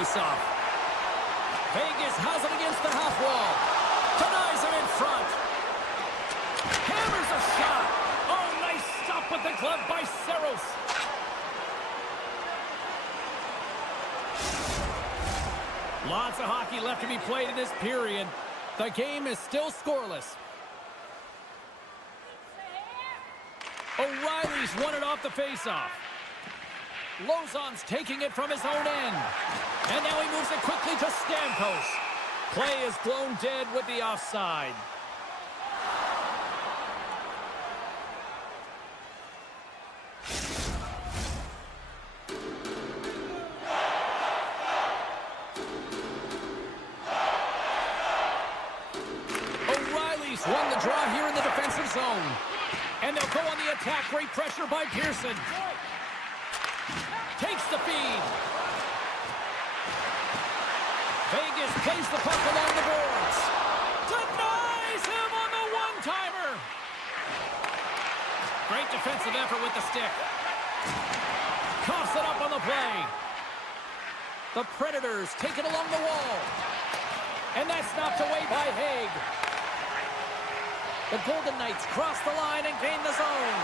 faceoff. Vegas has it against the half wall. Denies him in front. Hammers a shot. Oh, nice stop with the glove by Saros. Lots of hockey left to be played in this period. The game is still scoreless. O'Reilly's won it off the faceoff. Lozon's taking it from his own end. And now he moves it quickly to Stamkos. Play is blown dead with the offside. O'Reilly's won the draw here in the defensive zone. And they'll go on the attack. Great pressure by Pearson. Takes the feed. Vegas plays the puck along the boards. Denies him on the one-timer. Great defensive effort with the stick. Coughs it up on the play. The Predators take it along the wall. And that's knocked away by Haig. The Golden Knights cross the line and gain the zone.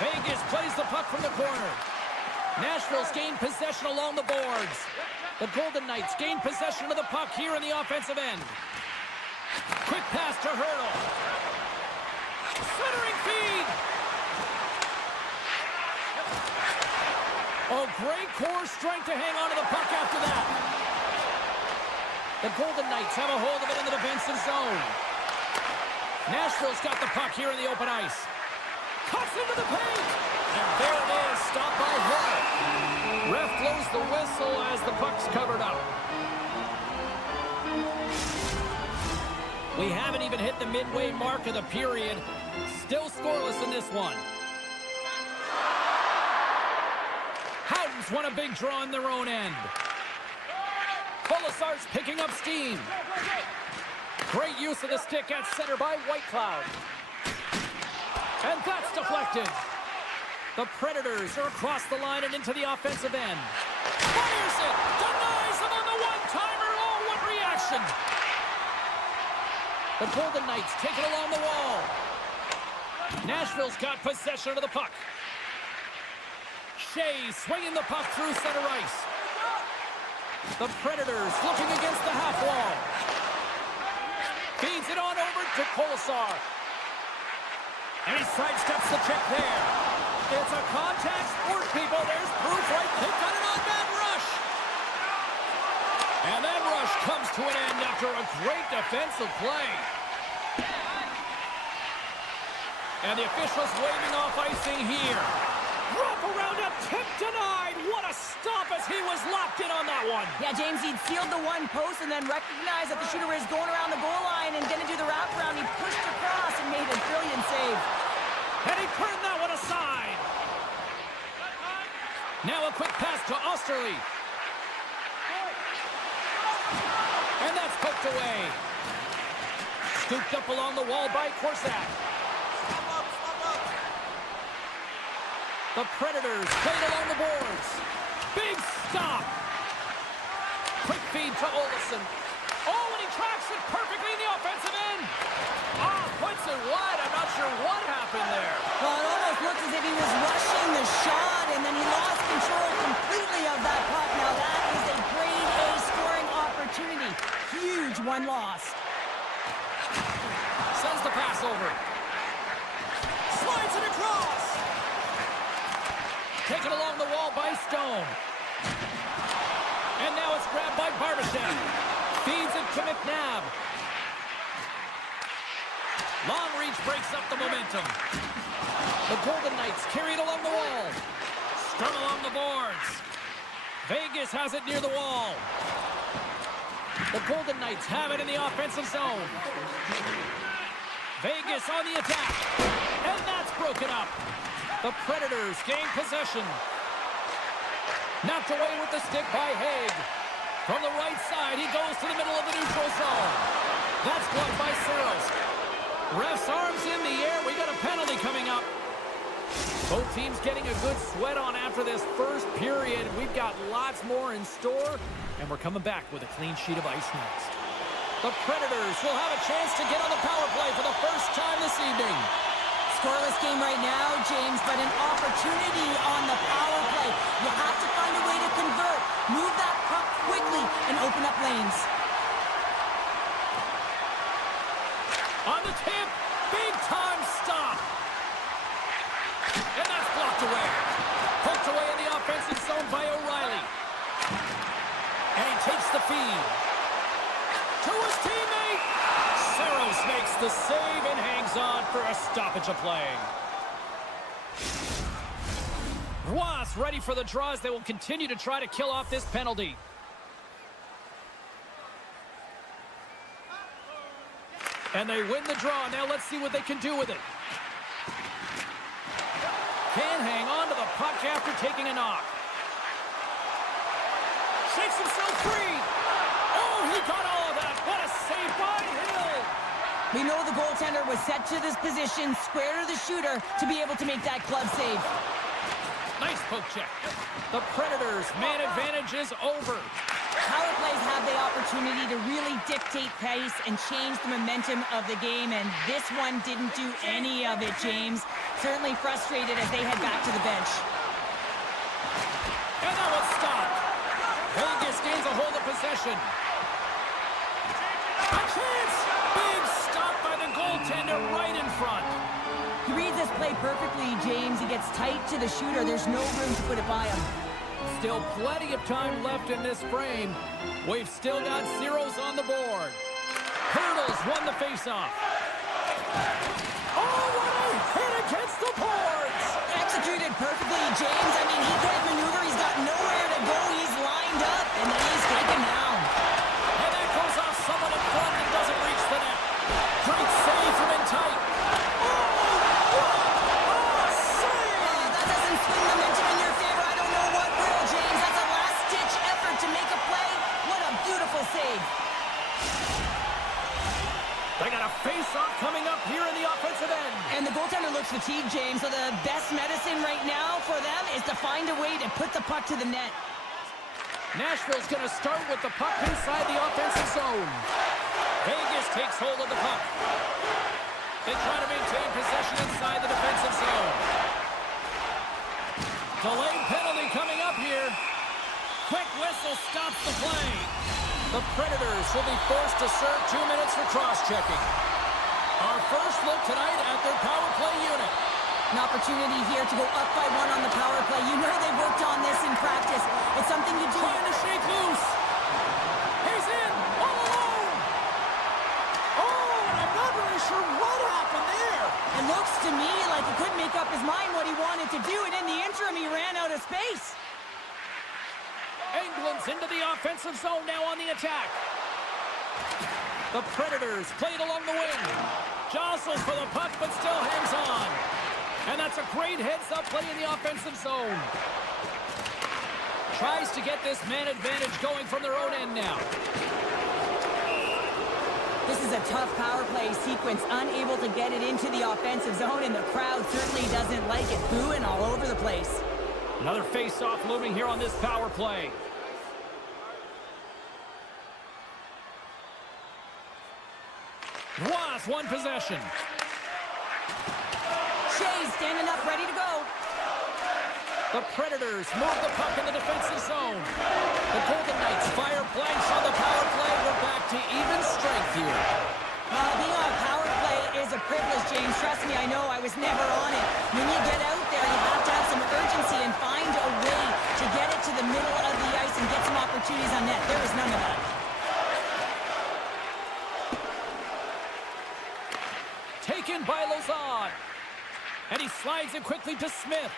Vegas plays the puck from the corner. Nashville's gained possession along the boards. The Golden Knights gain possession of the puck here in the offensive end. Quick pass to Hurdle. Centering feed. Oh, great core strength to hang on to the puck after that. The Golden Knights have a hold of it in the defensive zone. Nashville's got the puck here in the open ice. Cuts into the paint. And there it is, stopped by Hurdle. Ref blows the whistle as the puck's covered up. We haven't even hit the midway mark of the period. Still scoreless in this one. Howden's won a big draw in their own end. Colasar's picking up steam. Great use of the stick at center by Whitecloud. And that's deflected. The Predators are across the line and into the offensive end. Fires it! Denies him on the one-timer! Oh, what reaction! The Golden Knights take it along the wall. Nashville's got possession of the puck. Shea swinging the puck through center ice. The Predators looking against the half wall. Feeds it on over to Colasar. And he sidesteps the check there. It's a contact sport, people. There's proof right. They've got an on-man rush. And that rush comes to an end after a great defensive play. And the officials waving off icing here. Wrap around attempt denied. What a stop as he was locked in on that one. Yeah, James, he'd sealed the one post and then recognized that the shooter is going around the goal line and going to do the wraparound. He pushed across and made a brilliant save. And he turned that one aside. Now a quick pass to Osterley. And that's poked away. Scooped up along the wall by Korsak. The Predators played along the boards. Big stop. Quick feed to Olofsson. Oh, and he tracks it perfectly in the offensive end. Ah, puts it wide. I'm not sure what happened there. Well, it almost looks as if he was rushing the shot, and then he lost control completely of that puck. Now that is a grade A scoring opportunity. Huge one lost. Sends the pass over. Slides it across. Taken along the wall by Stone. And now it's grabbed by Barbashev. Feeds it to McNabb. Long reach breaks up the momentum. The Golden Knights carry it along the wall. Strung along the boards. Vegas has it near the wall. The Golden Knights have it in the offensive zone. Vegas on the attack. And that's broken up. The Predators gain possession. Knocked away with the stick by Haig. From the right side, he goes to the middle of the neutral zone. That's blocked by Saros. Ref's arms in the air. We got a penalty coming up. Both teams getting a good sweat on after this first period. We've got lots more in store, and we're coming back with a clean sheet of ice next. The Predators will have a chance to get on the power play for the first time this evening. Scoreless game right now, James, but an opportunity on the power play. You have to find a way to convert. Move that puck quickly and open up lanes. On the tip, big time stop. And that's blocked away. Poked away in the offensive zone by O'Reilly. And he takes the feed. To his teammate. Saros makes the save and hangs on for a stoppage of play. Ross ready for the draw as they will continue to try to kill off this penalty. And they win the draw. Now let's see what they can do with it. Can hang on to the puck after taking a knock. Shakes himself free. Oh, he got all of that. What a save by Hill. We know the goaltender was set to this position, square to the shooter, to be able to make that glove save. Nice poke check. The Predators' man advantage is over. Power plays have the opportunity to really dictate pace and change the momentum of the game, and this one didn't do any of it, James. Certainly frustrated as they head back to the bench. And that was stopped. Vegas gains a hold of possession. A chance! Big stop by the goaltender right in front. He reads this play perfectly, James. He gets tight to the shooter. There's no room to put it by him. Still plenty of time left in this frame. We've still got zeros on the board. Hurdles won the faceoff. Oh, what a hit against the boards! Executed perfectly, James. I mean, he can't maneuver. He's got nowhere to go. He's lined up, and then he's taken down. And that goes off someone in front and doesn't reach the net. Great save from in tight. That doesn't swing momentum in your favor. I don't know what will, James. That's a last-ditch effort to make a play. What a beautiful save. They got a face-off coming up here in the offensive end. And the goaltender looks fatigued, James, so the best medicine right now for them is to find a way to put the puck to the net. Nashville's going to start with the puck inside the offensive zone. Vegas takes hold of the puck. They try to maintain possession inside the defensive zone. Delayed penalty coming up here. Quick whistle stops the play. The Predators will be forced to serve 2 minutes for cross-checking. Our first look tonight at their power play unit. An opportunity here to go up by 1 on the power play. You know they've worked on this in practice. It's something you do. Trying to shake loose. He's in, all alone. Oh, and I'm not really sure what happened there. It looks to me like he couldn't make up his mind what he wanted to do, and in the interim, he ran out of space. England's into the offensive zone now on the attack. The Predators played along the wing. Jostles for the puck, but still hangs on. And that's a great heads-up play in the offensive zone. Tries to get this man advantage going from their own end now. This is a tough power play sequence, unable to get it into the offensive zone, and the crowd certainly doesn't like it. Booing all over the place. Another face-off looming here on this power play. Ross, one possession. Shea standing up, ready to go. The Predators move the puck in the defensive zone. The Golden Knights fire blanks on the power play. We're back to even strength here. Being on power play is a privilege, James. Trust me, I know. I was never on it. When you get out there, you have to have some urgency and find a way to get it to the middle of the ice and get some opportunities on net. There was none of that. Taken by Lazard. And he slides it quickly to Smith.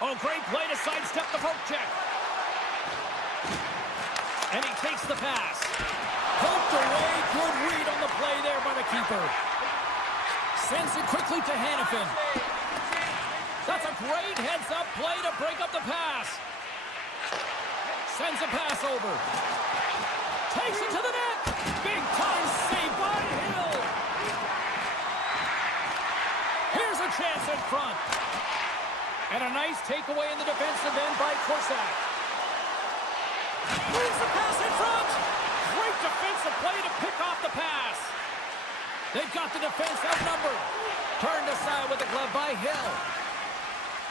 Oh, great play to sidestep the poke check. And he takes the pass. Poked away. Good read on the play there by the keeper. Sends it quickly to Hannafin. That's a great heads-up play to break up the pass. Sends a pass over. Takes it to the net. Big time save by Hill. Here's a chance in front. And a nice takeaway in the defensive end by Grisza. Brings the pass in front. Great defensive play to pick off the pass. They've got the defense outnumbered. Turned aside with the glove by Hill.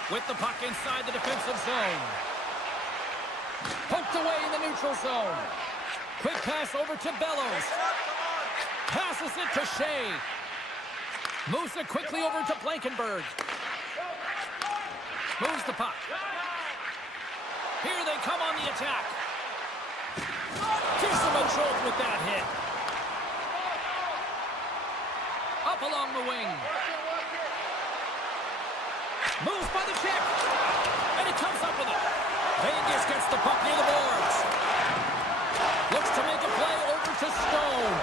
With the puck inside the defensive zone. Poked away in the neutral zone. Quick pass over to Bellows. Passes it to Shea. Moves it quickly over to Blankenberg. Moves the puck. Here they come on the attack. Gives them a jolt with that hit. Up along the wing. Moves by the check. And he comes up with it. Vegas gets the puck near the boards. Looks to make a play over to Stone.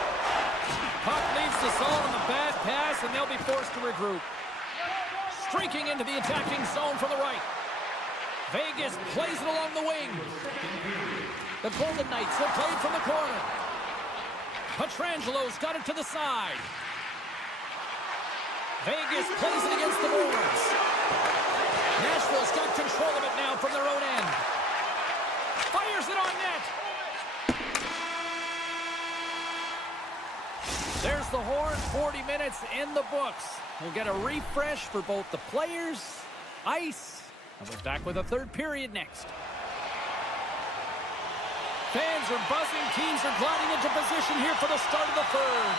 Puck leaves the zone on the bad pass, and they'll be forced to regroup. Streaking into the attacking zone from the right. Vegas plays it along the wing. The Golden Knights have played from the corner. Petrangelo's got it to the side. Vegas plays it against the boards. Nashville's got control of it now from their own end. Fires it on net. There's the horn. 40 minutes in the books. We'll get a refresh for both the players, ice, and we're back with a third period next. Fans are buzzing. Teams are gliding into position here for the start of the third.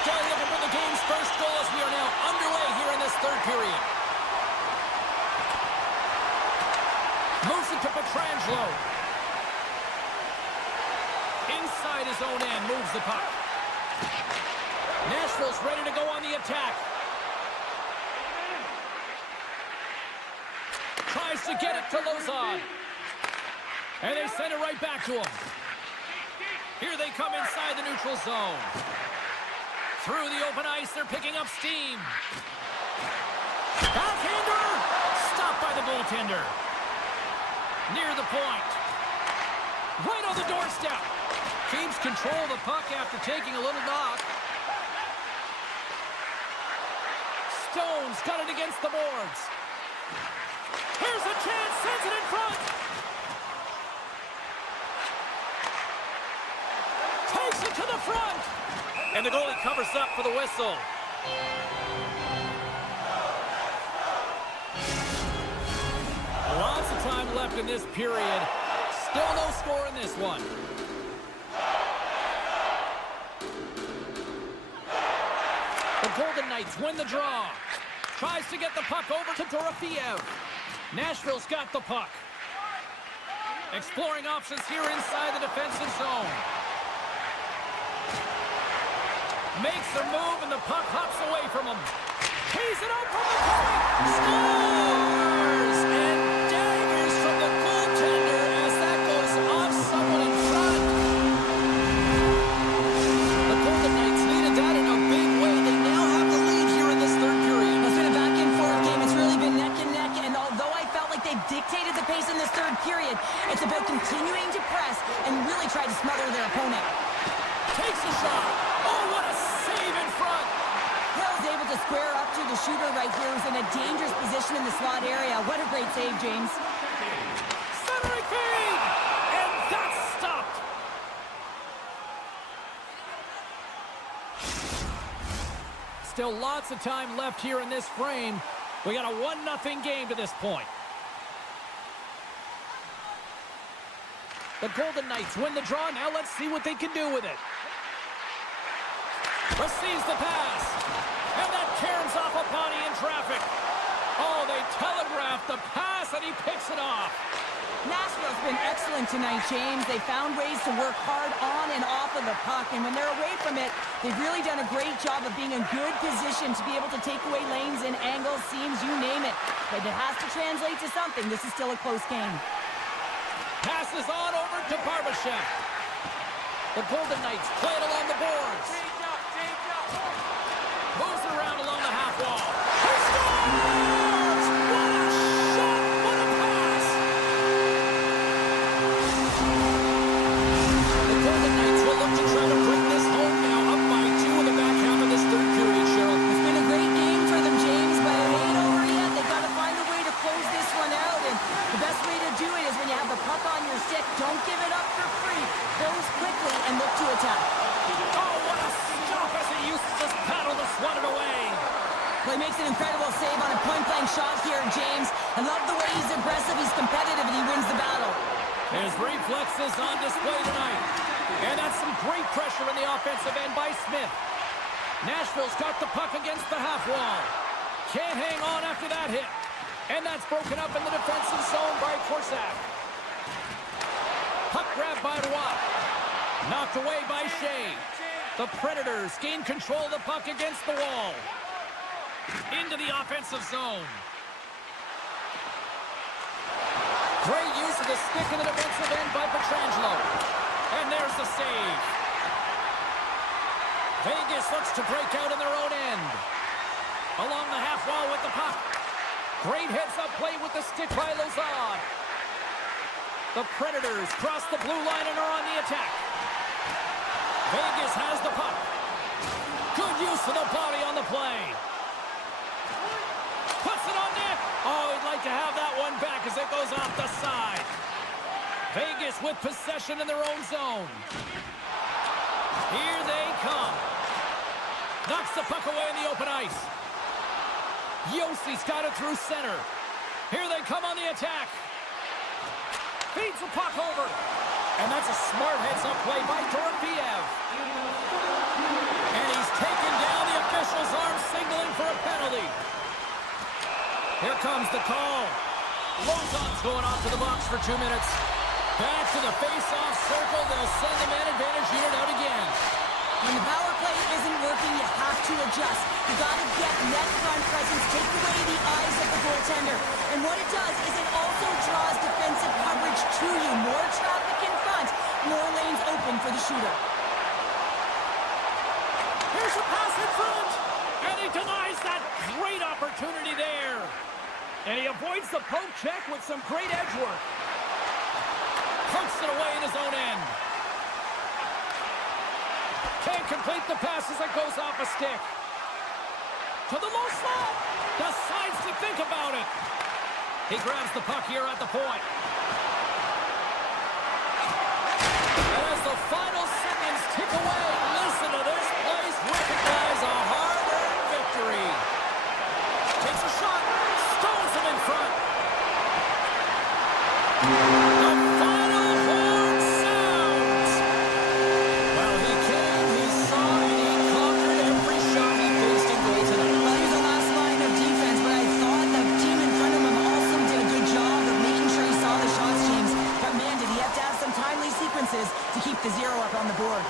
Still looking for the game's first goal as we are now underway here in this third period. Moves it to Petrangelo. Inside his own end, moves the puck. Nashville's ready to go on the attack. Tries to get it to Lozon. And they send it right back to him. Here they come inside the neutral zone. Through the open ice, they're picking up steam. Backhander! Stopped by the goaltender. Near the point. Right on the doorstep. Keeps control of the puck after taking a little knock. Stone's got it against the boards. Here's a chance, sends it in front. Takes it to the front. And the goalie covers up for the whistle. Lots of time left in this period. Still no score in this one. The Golden Knights win the draw. Tries to get the puck over to Dorofeev. Nashville's got the puck. Exploring options here inside the defensive zone. Makes the move and the puck hops away from him. Tees it up from the point. Scores! And daggers from the goaltender as that goes off someone in front. The Golden Knights needed that in a big way. They now have the lead here in this third period. It's been a back-and-forth game. It's really been neck and neck. And although I felt like they dictated the pace in this third period, it's about continuing to press and really try to smother their opponent. Takes a shot. Oh, what a save in front. Hill's able to square up to the shooter right here, who's in a dangerous position in the slot area. What a great save, James. Centering feed! And that's stopped. Still lots of time left here in this frame. We got a 1-0 game to this point. The Golden Knights win the draw. Now let's see what they can do with it. Receives the pass. And that caroms off a body in traffic. Oh, they telegraphed the pass, and he picks it off. Nashville's been excellent tonight, James. They found ways to work hard on and off of the puck, and when they're away from it, they've really done a great job of being in good position to be able to take away lanes and angles, seams, you name it. But it has to translate to something. This is still a close game. Passes on over to Barbashev. The Golden Knights play it along the boards. Moves it around along the half wall. He scores! What a shot! What a pass! The Golden Knights will look to try to bring this home now, up by 2 in the back half of this third period. an incredible save on a point-blank shot here, James. I love the way he's aggressive, he's competitive, and he wins the battle. His reflexes on display tonight. And that's some great pressure in the offensive end by Smith. Nashville's got the puck against the half wall. Can't hang on after that hit. And that's broken up in the defensive zone by Grisza. Puck grab by Watt. Knocked away by Shea. The Predators gain control of the puck against the wall. Into the offensive zone. Great use of the stick in the defensive end by Pietrangelo. And there's the save. Vegas looks to break out in their own end. Along the half wall with the puck. Great heads-up play with the stick by Lazard. The Predators cross the blue line and are on the attack. Vegas has the puck. Good use of the body on the play. Puts it on net. Oh, he'd like to have that one back as it goes off the side. Vegas with possession in their own zone. Here they come. Knocks the puck away in the open ice. Yossi's got it through center. Here they come on the attack. Feeds the puck over. And that's a smart heads-up play by Dorofeev. And he's taken down. The official's arm signaling for a penalty. Here comes the call. Lozon's going off to the box for 2 minutes. Back to the face-off circle. They'll send the man advantage unit out again. When the power play isn't working, you have to adjust. You got to get net front presence, take away the eyes of the goaltender. And what it does is it also draws defensive coverage to you. More traffic in front, more lanes open for the shooter. Here's a pass in front. And he denies that great opportunity there. And he avoids the poke check with some great edge work. Pokes it away in his own end. Can't complete the pass as it goes off a stick. To the low slot. Decides to think about it. He grabs the puck here at the point. And as the final seconds tick away, listen to this place recognize a hard-earned victory. Takes a shot. Stones him in front. The final horn sounds. Well, he came, he saw, and he conquered every shot he faced in goal tonight. Well, he was the last line of defense, but I thought the team in front of him also did a good job of making sure he saw the shots, James. But man, did he have to have some timely sequences to keep the zero up on the board.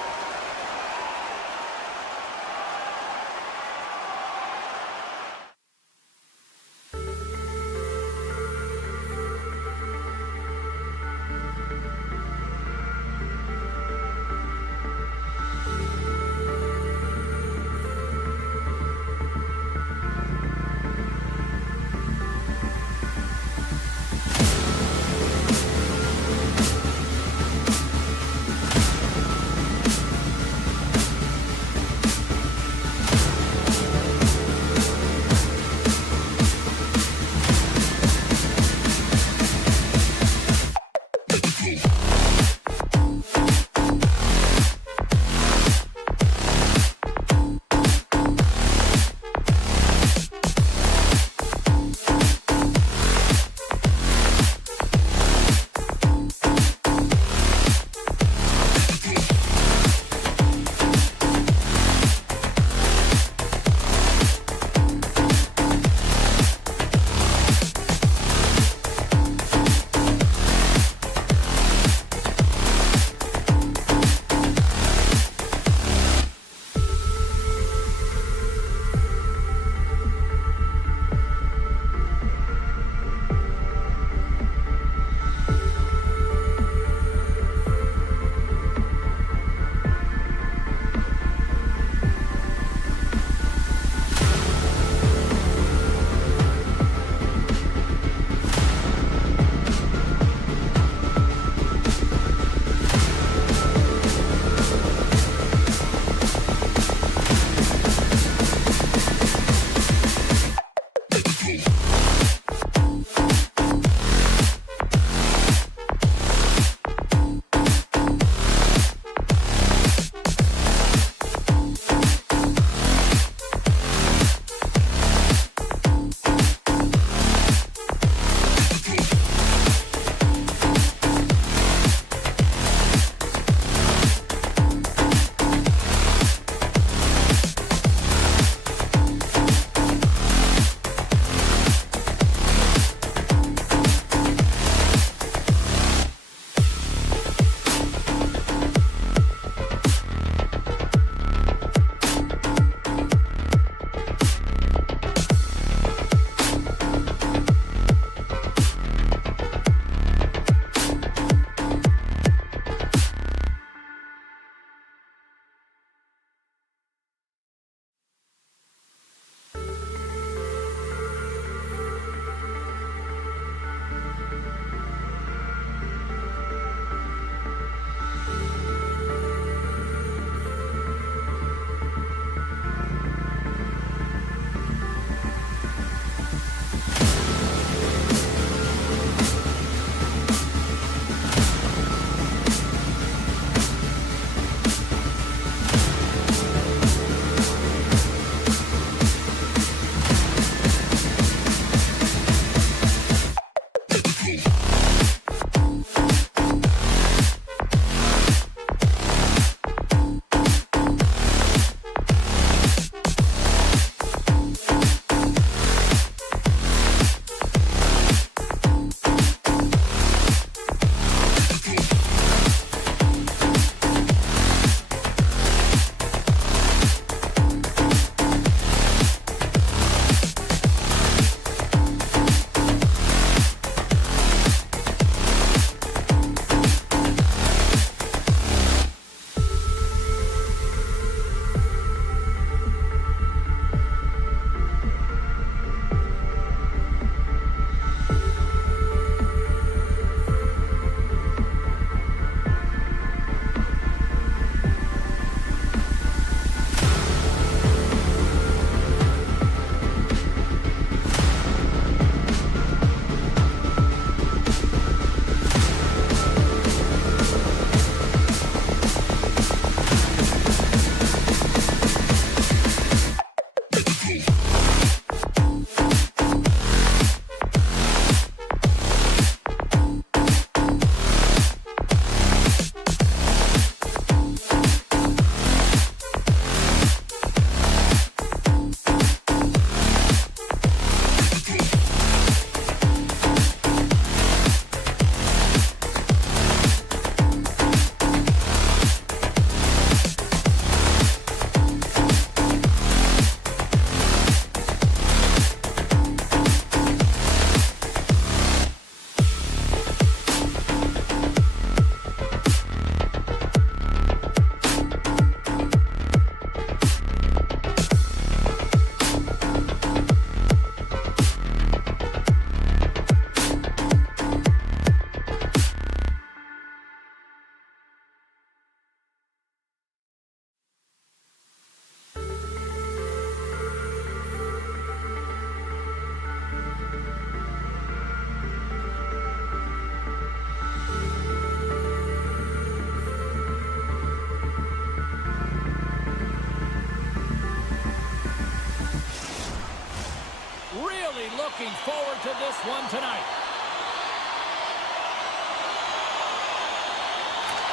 looking forward to this one tonight.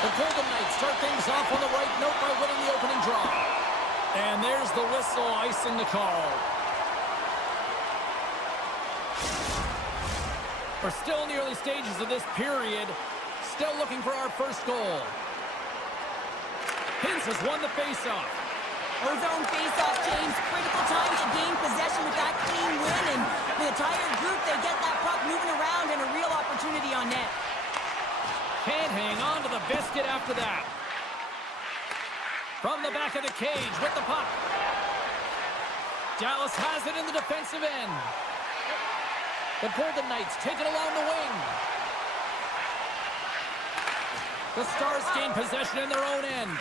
The Golden Knights start things off on the right note by winning the opening draw. And there's the whistle icing the call. We're still in the early stages of this period. Still looking for our first goal. Hintz has won the faceoff. Ozone faceoff, James. Critical time to gain possession with that clean win. And the entire group, they get that puck moving around and a real opportunity on net. Can't hang on to the biscuit after that. From the back of the cage with the puck. Dallas has it in the defensive end. The Golden Knights take it along the wing. The Stars gain possession in their own end.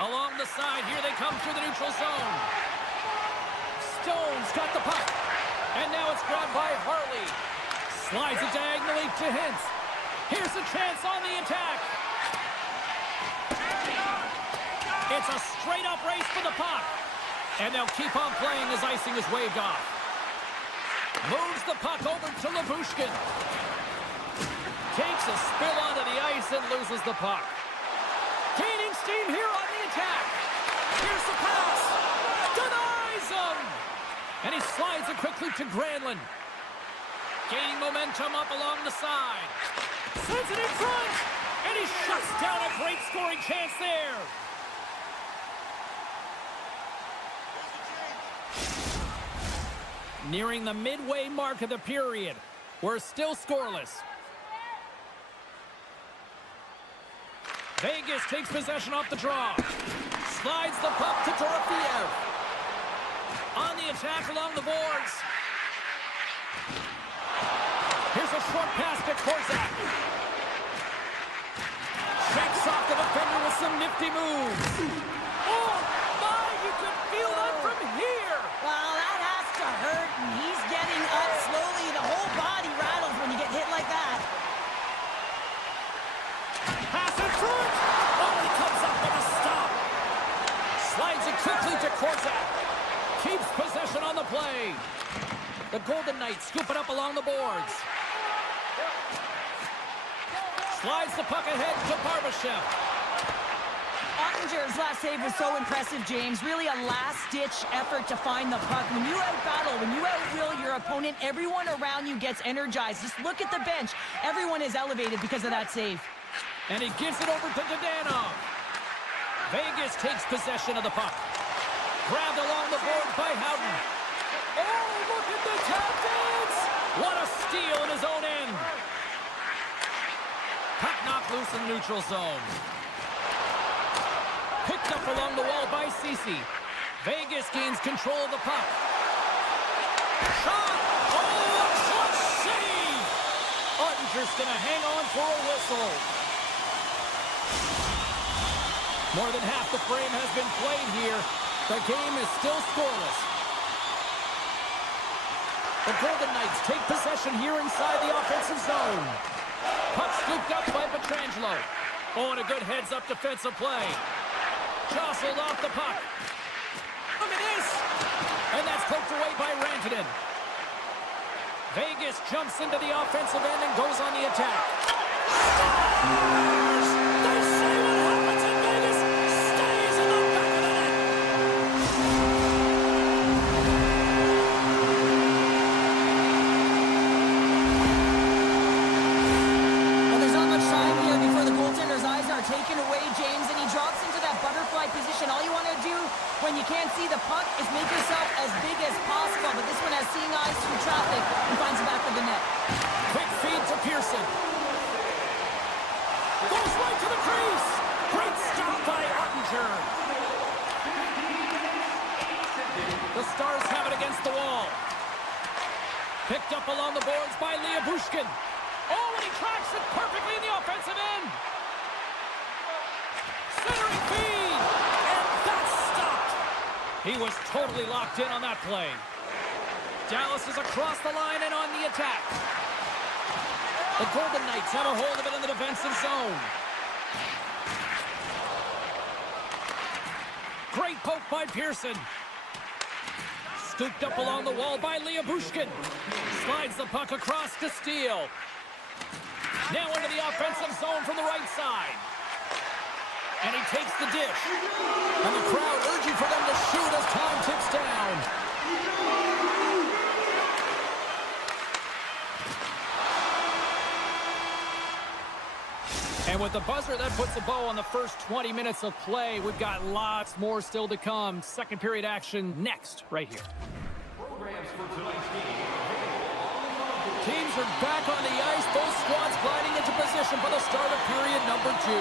Along the side, here they come through the neutral zone. Stone's got the puck. And now it's grabbed by Harley. Slides it diagonally to Hintz. Here's a chance on the attack. It's a straight-up race for the puck. And they'll keep on playing as icing is waved off. Moves the puck over to Labushkin. Takes a spill onto the ice and loses the puck. Gaining steam here on the attack. Here's the pass. Denies him. And he slides it quickly to Granlund. Gaining momentum up along the side. Sends it in front. And he shuts down a great scoring chance there. Nearing the midway mark of the period. We're still scoreless. Vegas takes possession off the draw. Slides the puck to Dorofeev. On the attack along the boards. Here's a short pass to Korzak. Shakes off the defender with some nifty moves. Oh, my, you could feel that from here. Well, that has to hurt, and he's getting up slowly. The whole body rattles when you get hit like that. Pass in front. Oh, he comes up with a stop. Slides it quickly to Korzak. Keeps possession on the play. The Golden Knights scoop it up along the boards. Slides the puck ahead to Barbashev. Ottinger's last save was so impressive, James. Really a last-ditch effort to find the puck. When you out-battle, when you outwill your opponent, everyone around you gets energized. Just look at the bench. Everyone is elevated because of that save. And he gives it over to Dadonov. Vegas takes possession of the puck. Grabbed along the board by Howden. Oh, look at the tap dance! What a steal in his own end. Puck knocked loose in the neutral zone. Picked up along the wall by Ceci. Vegas gains control of the puck. Shot! Oh, a clutch save! Ottinger's gonna hang on for a whistle. More than half the frame has been played here. The game is still scoreless. The Golden Knights take possession here inside the offensive zone. Puck scooped up by Pietrangelo. Oh, and a good heads-up defensive play. Jostled off the puck. Look at this! And that's poked away by Rantanen. Vegas jumps into the offensive end and goes on the attack. Stars! They say what happens in Vegas stays in the back of the net. Well, there's not much time here before the goaltender's eyes are taken away, James, and he drops into that butterfly position. All you want to do when you can't see the puck is make yourself as big as possible, but this one has seeing eyes through traffic and finds the back of the net. Quick feed to Pearson. Goes right to the crease. Great stop by Ottinger. The Stars have it against the wall. Picked up along the boards by Labushkin. Oh, and he tracks it perfectly in the offensive end. Centering feed. And that's stopped. He was totally locked in on that play. Dallas is across the line and on the attack. The Golden Knights have a hold of it in the defensive zone. Great poke by Pearson. Scooped up along the wall by Bushkin. Slides the puck across to Steele. Now into the offensive zone from the right side. And he takes the dish. And the crowd urging for them to shoot as time ticks down. And with the buzzer, that puts a bow on the first 20 minutes of play. We've got lots more still to come. Second period action next, right here. Teams are back on the ice. Both squads gliding into position for the start of period number 2.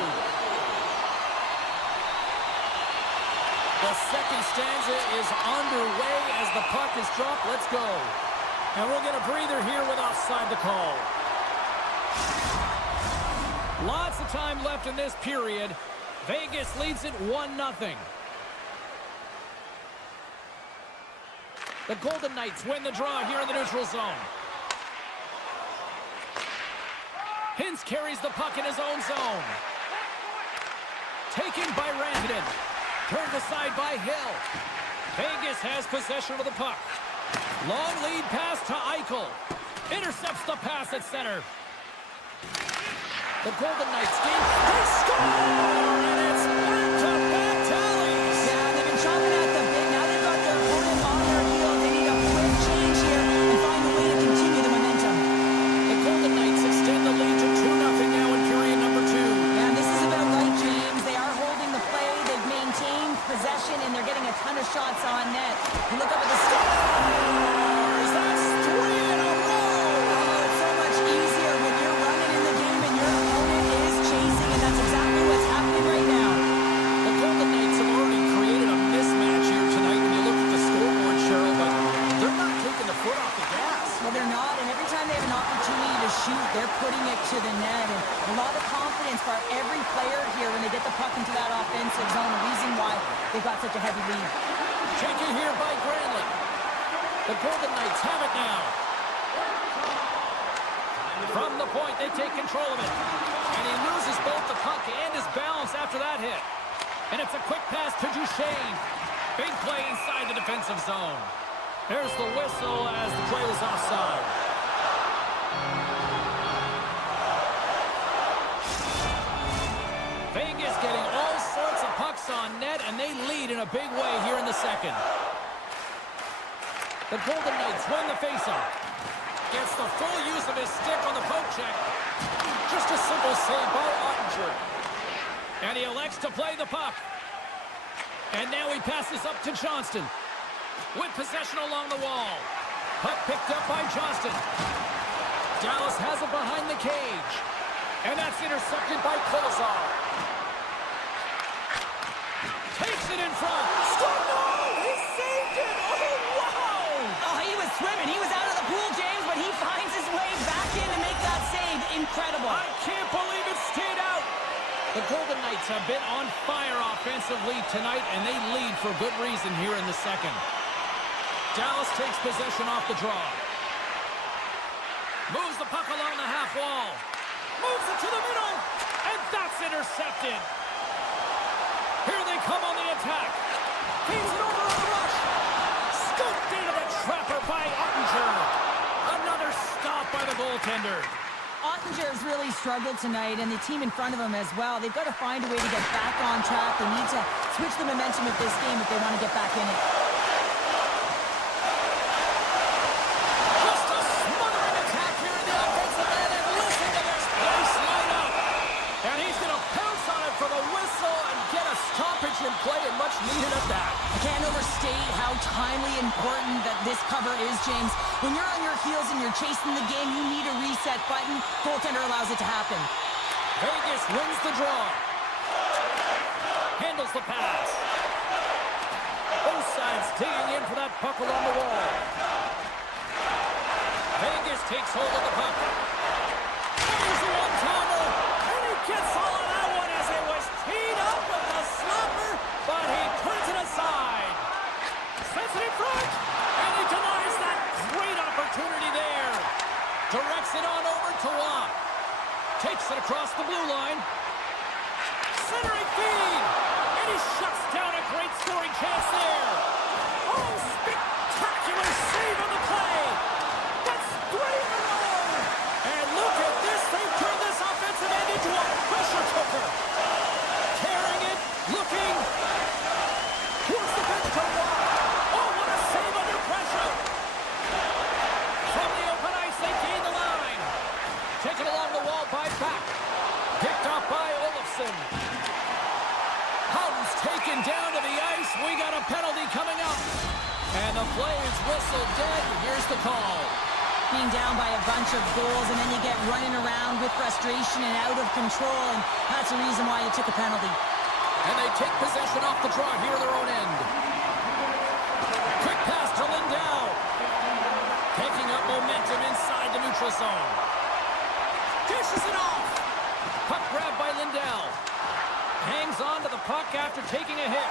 The second stanza is underway as the puck is dropped. Let's go. And we'll get a breather here with offside the call. Lots of time left in this period. Vegas leads it 1-0. The Golden Knights win the draw here in the neutral zone. Hintz carries the puck in his own zone. Taken by Rantanen. Turned aside by Hill. Vegas has possession of the puck. Long lead pass to Eichel. Intercepts the pass at center. The Golden Knights game. They score! And it's back-to-back tallies. Yeah, they've been chomping at the bit. Now they've got their opponent on their heels. They need a quick change here and find a way to continue the momentum. The Golden Knights extend the lead to 2-0 now in period number 2. Yeah, and this is about right, James. They are holding the play. They've maintained possession, and they're getting a ton of shots on net. You look up at the Scores! That's 3 in a row! Oh, it's so much easier when you're running in the game and your opponent is chasing, and that's exactly what's happening right now. The Golden Knights have already created a mismatch here tonight when you look at the scoreboard, Cheryl, but they're not taking the foot off the gas. Well, they're not, and every time they have an opportunity to shoot, they're putting it to the net, and a lot of confidence for every player here when they get the puck into that offensive zone, the reason why they've got such a heavy lead. Changing here by Granlund. The Golden Knights have it now. From the point, they take control of it. And he loses both the puck and his balance after that hit. And it's a quick pass to Duchesne. Big play inside the defensive zone. There's the whistle as the play was offside. Vegas getting all sorts of pucks on net, and they lead in a big way here in the second. The Golden Knights win the faceoff. Gets the full use of his stick on the poke check. Just a simple save by Ottinger. And he elects to play the puck. And now he passes up to Johnston. With possession along the wall. Puck picked up by Johnston. Dallas has it behind the cage. And that's intercepted by Kolosar. Takes it in front. Score! No! He saved it! Oh, wow! Oh, he was swimming. He was out of the pool, James, but he finds his way back in to make that save. Incredible. I can't believe it stayed out. The Golden Knights have been on fire offensively tonight, and they lead for good reason here in the second. Dallas takes possession off the draw. Moves the puck along the half wall. Moves it to the middle, and that's intercepted. Here they come on the attack. Feeds it over on the rush. Scooped into the trapper by Ottinger. Another stop by the goaltender. Ottinger has really struggled tonight, and the team in front of him as well. They've got to find a way to get back on track. They need to switch the momentum of this game if they want to get back in it. Just a smothering attack here in the offensive end, and listen to this place light up. And he's going to pounce on it for the whistle and get a stoppage in play, and much needed at that. I can't overstate how timely important that this cover is, James. When you're on your heels and you're chasing the game, you need a reset button. Goaltender allows it to happen. Vegas wins the draw. Handles the pass. Both sides digging in for that puck along the wall. Vegas takes hold of the puck. There's the one-timer, and he gets all of that one as it was teed up with the slapper, but he turns it aside. Sets it in front, and he denies that great opportunity there. Directs it on over to Watt. Takes it across the blue line. Centering feed, and he shuts down a great scoring chance there. Oh, spectacular Olofsson. Houghton's taken down to the ice. We got a penalty coming up. And the play is whistled dead. Here's the call. Being down by a bunch of goals, and then you get running around with frustration and out of control, and that's the reason why you took a penalty. And they take possession off the draw here at their own end. Quick pass to Lindell. Taking up momentum inside the neutral zone. Dishes it off. Puck grabbed by Lindell. Hangs on to the puck after taking a hit.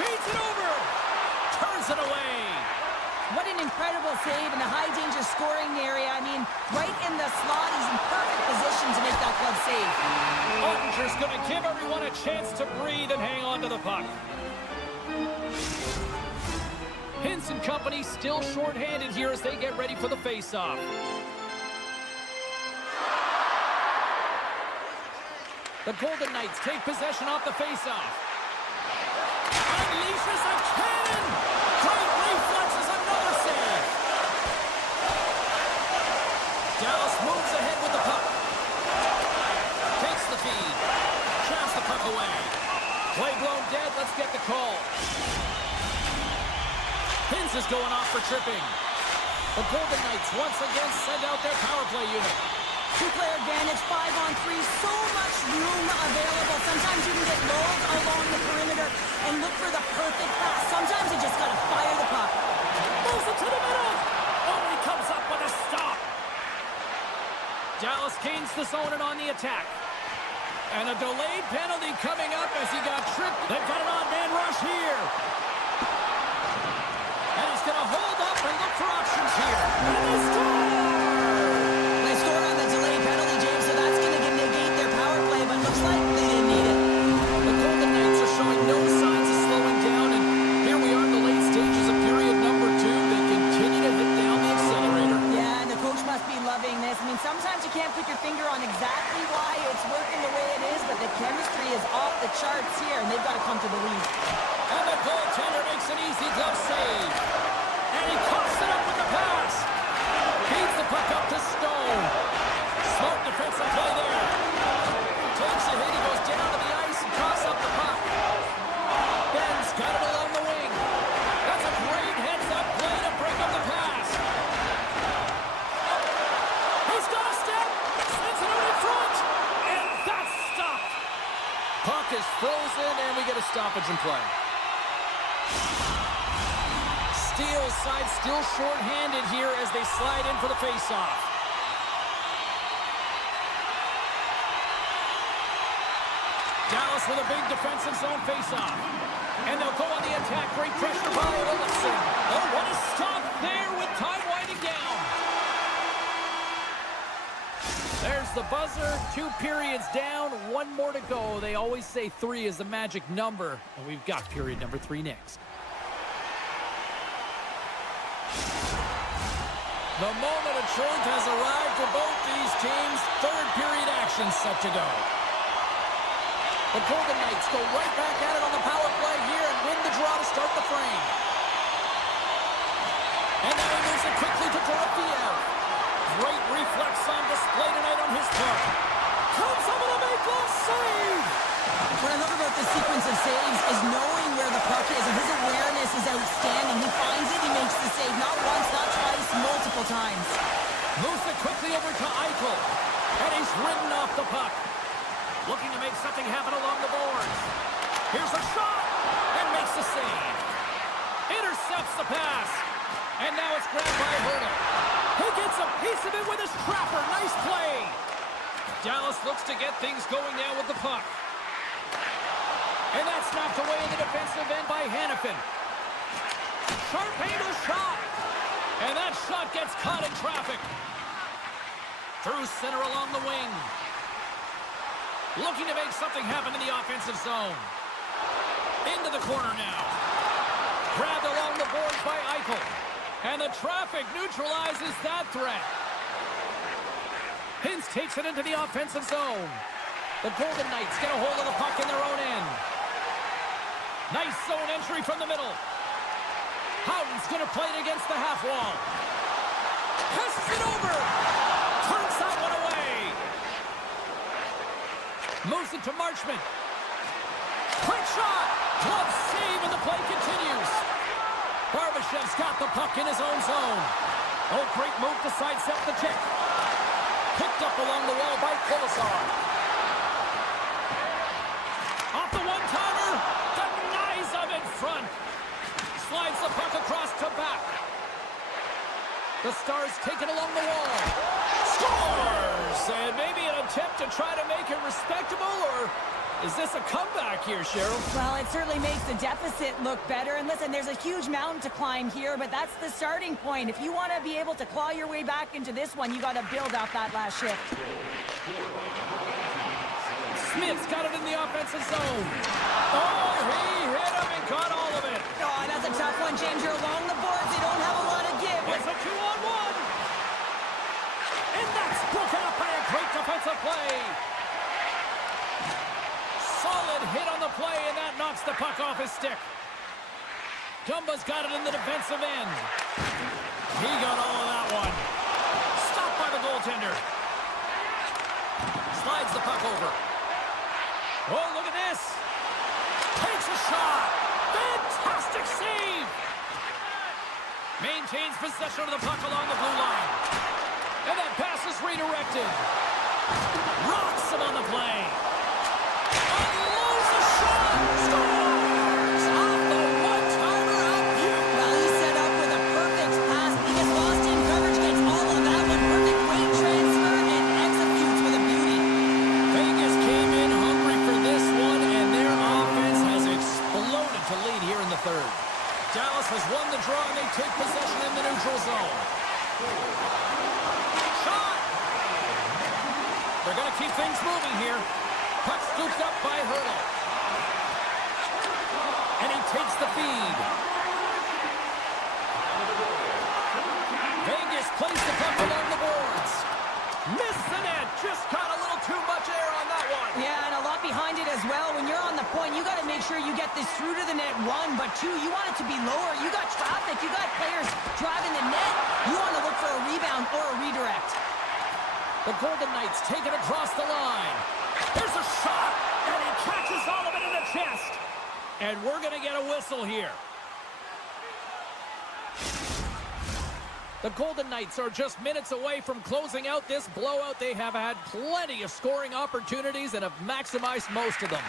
Feeds it over. Turns it away. What an incredible save in the high-danger scoring area. I mean, right in the slot, he's in perfect position to make that glove save. Ottinger's going to give everyone a chance to breathe and hang on to the puck. Hintz and company still shorthanded here as they get ready for the face-off. The Golden Knights take possession off the face-off. Unleashes a cannon! Great reflexes, another save! Dallas moves ahead with the puck. Takes the feed. Shafts the puck away. Play blown dead, let's get the call. Hintz is going off for tripping. The Golden Knights once again send out their power play unit. Two-player advantage, 5-on-3, so much room available. Sometimes you can get lulled along the perimeter and look for the perfect pass. Sometimes you just got to fire the puck. Moves it to the middle. Oh, he comes up with a stop. Dallas gains the zone and on the attack. And a delayed penalty coming up as he got tripped. They've got an odd-man rush here. And he's going to hold up and look for options here. And they score! They scored on the delayed penalty, James, so that's going to negate their power play, but looks like they didn't need it. The Golden Knights are showing no signs of slowing down, and here we are in the late stages of period number 2. They continue to hit down the accelerator. Yeah, and the coach must be loving this. I mean, sometimes you can't put your finger on exactly why it's working the way it is, but the chemistry is off the charts here, and they've got to come to the lead. And the goaltender makes an easy glove save. And he coughs it up with the pass. Feeds the puck up to Stone. Smart defensive play there. Takes a hit, he goes down to the ice and coughs up the puck. Ben's got it along the wing. That's a great heads-up play to break up the pass. He's got a step. Sends it out in front. And that's stopped. Puck is frozen, and we get a stoppage in play. Steel's side still short-handed here as they slide in for the face-off. Dallas with a big defensive zone face-off. And they'll go on the attack. Great pressure by Olofsson. Oh, what a stop there with time winding down. There's the buzzer. 2 periods down, 1 more to go. They always say 3 is the magic number, and we've got period number 3 next. The moment of truth has arrived for both these teams. 3rd period action set to go. The Golden Knights go right back at it on the power play here and win the draw to start the frame. And now he moves it quickly to Grisza. Great reflex on display tonight on his part. Comes up with a big glove save. What I love about this sequence of saves is knowing where the puck is, and his awareness is outstanding. He finds it, he makes the save, not once, not twice, multiple times. Moves it quickly over to Eichel, and he's ridden off the puck. Looking to make something happen along the boards. Here's a shot, and makes the save. Intercepts the pass, and now it's grabbed by Hurdle. He gets a piece of it with his trapper. Nice play. Dallas looks to get things going now with the puck. And that's knocked away in the defensive end by Hanifin. Sharp angle shot. And that shot gets caught in traffic. Through center along the wing. Looking to make something happen in the offensive zone. Into the corner now. Grabbed along the boards by Eichel. And the traffic neutralizes that threat. Hintz takes it into the offensive zone. The Golden Knights get a hold of the puck in their own end. Nice zone entry from the middle. Houghton's going to play it against the half wall. Passes it over. Turns that one away. Moves it to Marchment. Quick shot! Glove save, and the play continues. Barbashev's got the puck in his own zone. Oh, great move to sidestep the check. Picked up along the wall by Kolasar. Off the one-timer. Denies him in front. Slides the puck across to back. The Stars take it along the wall. Scores! And maybe an attempt to try to make it respectable, or is this a comeback here, Cheryl? Well, it certainly makes the deficit look better. And listen, there's a huge mountain to climb here, but that's the starting point. If you want to be able to claw your way back into this one, you got to build off that last shift. Smith's got it in the offensive zone. Oh, he hit him and caught all of it. Oh, that's a tough one, James. You're along the boards. They don't have a lot of give. It's a 2-on-1. And that's broken up by a great defensive play. Solid hit on the play, and that knocks the puck off his stick. Dumba's got it in the defensive end. He got all of that one. Stopped by the goaltender. Slides the puck over. Oh, look at this. Takes a shot. Fantastic save. Maintains possession of the puck along the blue line. And that pass is redirected. Rocks him on the play. Unloads the shot. Scores! Off the one-timer out view. Well, he set up with a perfect pass. He gets lost in coverage, gets all of that one. Perfect weight transfer and executes with a beauty. Vegas came in hungry for this one, and their offense has exploded to lead here in the third. Dallas has won the draw, and they take possession in the neutral zone. Shot! They're going to keep things moving here. Puck scooped up by Hurdle. And he takes the feed. Vegas plays the puck along the boards. Missed the net. Just got a little too much air on that one. Yeah, and a lot behind it as well. When you're on the point, you got to make sure you get this through to the net, one, but two, you want it to be lower. You got traffic. You got players driving the net. You want to look for a rebound or a redirect. The Golden Knights take it across the line. There's a shot, and he catches all of it in the chest. And we're going to get a whistle here. The Golden Knights are just minutes away from closing out this blowout. They have had plenty of scoring opportunities and have maximized most of them.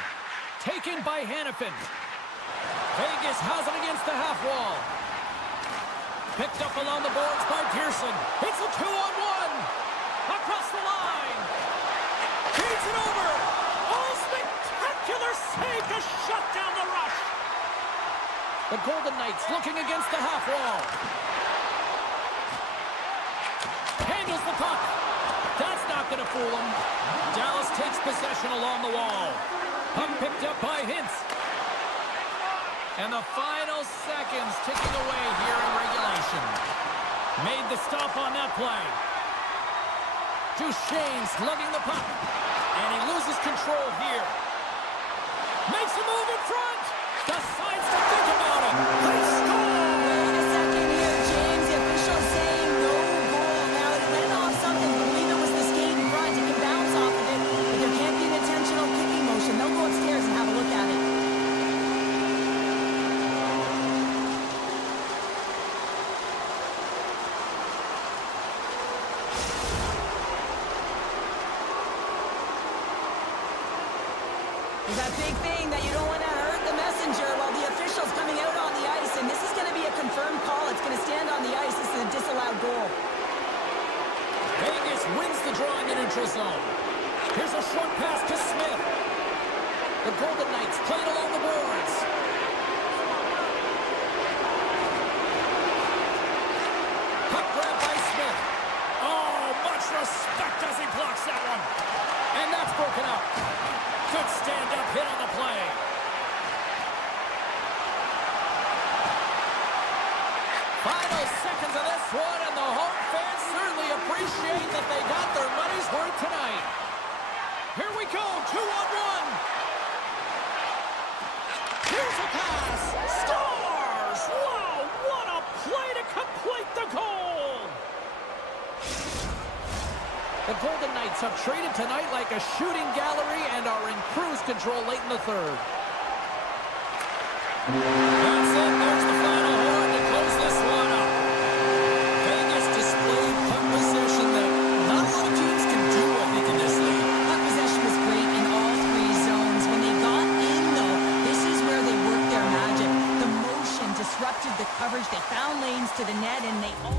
Taken by Hannafin. Vegas has it against the half wall. Picked up along the boards by Pearson. It's a 2-on-1. Across the line. Feeds it over. Oh, spectacular save to shut down the rush. The Golden Knights looking against the half wall. Handles the puck. That's not going to fool him. Dallas takes possession along the wall. Puck picked up by Hintz. And the final seconds ticking away here in regulation. Made the stop on that play. Duchesne slugging the puck. And he loses control here. Makes a move in front. Decides to think about it. They score! Wait a second here, James. The official's saying no goal. Now, it went off something. I believe it was the skate in front. It can bounce off of it, but there can't be an intentional kicking motion. They'll go upstairs and have a look at it. There's that big thing that you don't want to hurt the messenger while the official's coming out on the ice, and this is going to be a confirmed call. It's going to stand on the ice. This is a disallowed goal. Vegas wins the draw in the neutral zone. Here's a short pass to Smith. The Golden Knights played along the boards. Puck grab by Smith. Oh, much respect as he blocks that one. And that's broken up. Good stand-up hit on the play. Final seconds of this one, and the home fans certainly appreciate that they got their money's worth tonight. Here we go, 2-on-1. Here's a pass. Scores! Wow, what a play to complete the goal! The Golden Knights have traded tonight like a shooting gallery and are control late in the third. That's it. There's the final horn to close this one up. Vegas displayed puck possession that not a lot of teams can do, I think, in this league. Puck possession was great in all three zones. When they got in, though, this is where they worked their magic. The motion disrupted the coverage. They found lanes to the net, and they all...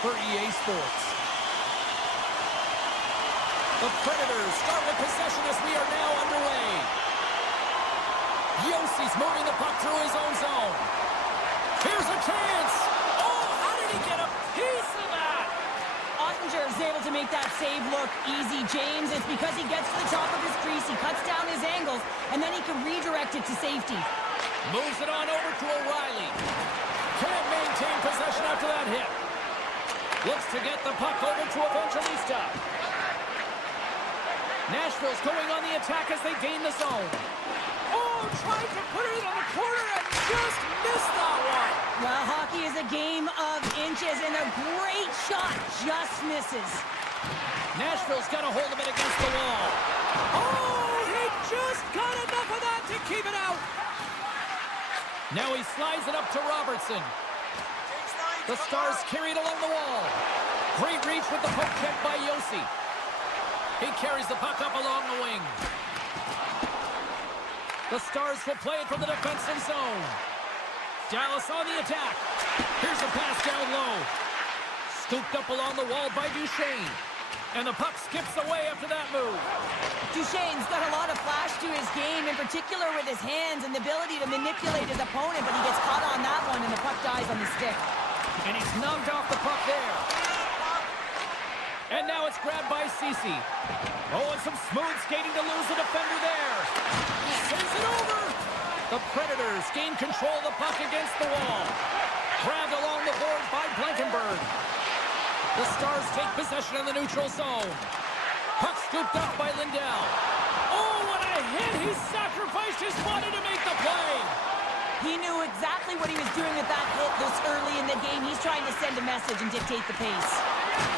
for EA Sports. The Predators start with possession as we are now underway. Yossi's moving the puck through his own zone. Here's a chance. Oh, how did he get a piece of that? Ottinger is able to make that save look easy, James. It's because he gets to the top of his crease, he cuts down his angles, and then he can redirect it to safety. Moves it on over to O'Reilly. Can't maintain possession after that hit. Looks to get the puck over to Evangelista. Nashville's going on the attack as they gain the zone. Oh, tried to put it on the corner and just missed that one. Well, hockey is a game of inches, and a great shot just misses. Nashville's got a hold of it against the wall. Oh, he just got enough of that to keep it out. Now he slides it up to Robertson. The Stars carry it along the wall. Great reach with the poke check by Yossi. He carries the puck up along the wing. The Stars will play it from the defensive zone. Dallas on the attack. Here's a pass down low. Scooped up along the wall by Duchesne. And the puck skips away after that move. Duchesne's got a lot of flash to his game, in particular with his hands and the ability to manipulate his opponent, but he gets caught on that one, and the puck dies on the stick. And he's knocked off the puck there. And now it's grabbed by Ceci. Oh, and some smooth skating to lose the defender there. He sends it over. The Predators gain control of the puck against the wall. Grabbed along the boards by Blankenberg. The Stars take possession in the neutral zone. Puck scooped up by Lindell. Oh, what a hit! He sacrificed his body to make the play. He knew exactly what he was doing with that hit this early in the game. He's trying to send a message and dictate the pace.